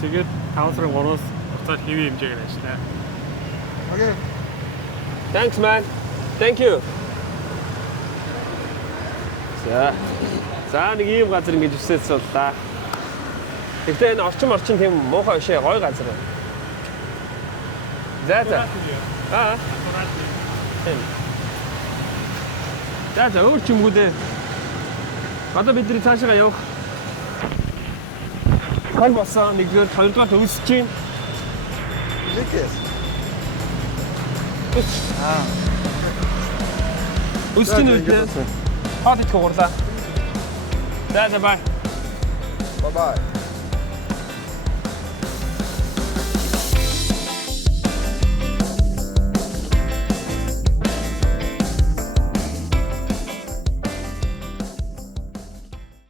Тэгээд 5 сарын 3-аас буцаад хэвийн хэмжээгээр ажиллаа. Окей. Thanks man. Thank you. За нэг ийм газар ингэж үсээд сууллаа. Гэхдээ энэ орчин тийм муухай биш ээ, гоё газар байна. За. За өөр ч юмгүй дээ. Одоо бидний цаашаа явах. Хол болсон нэгдүгээр хоёрдугаар төвсөж чинь. Ликэс. Үсчин үү? Хаад их гурлаа. За бай. Bye.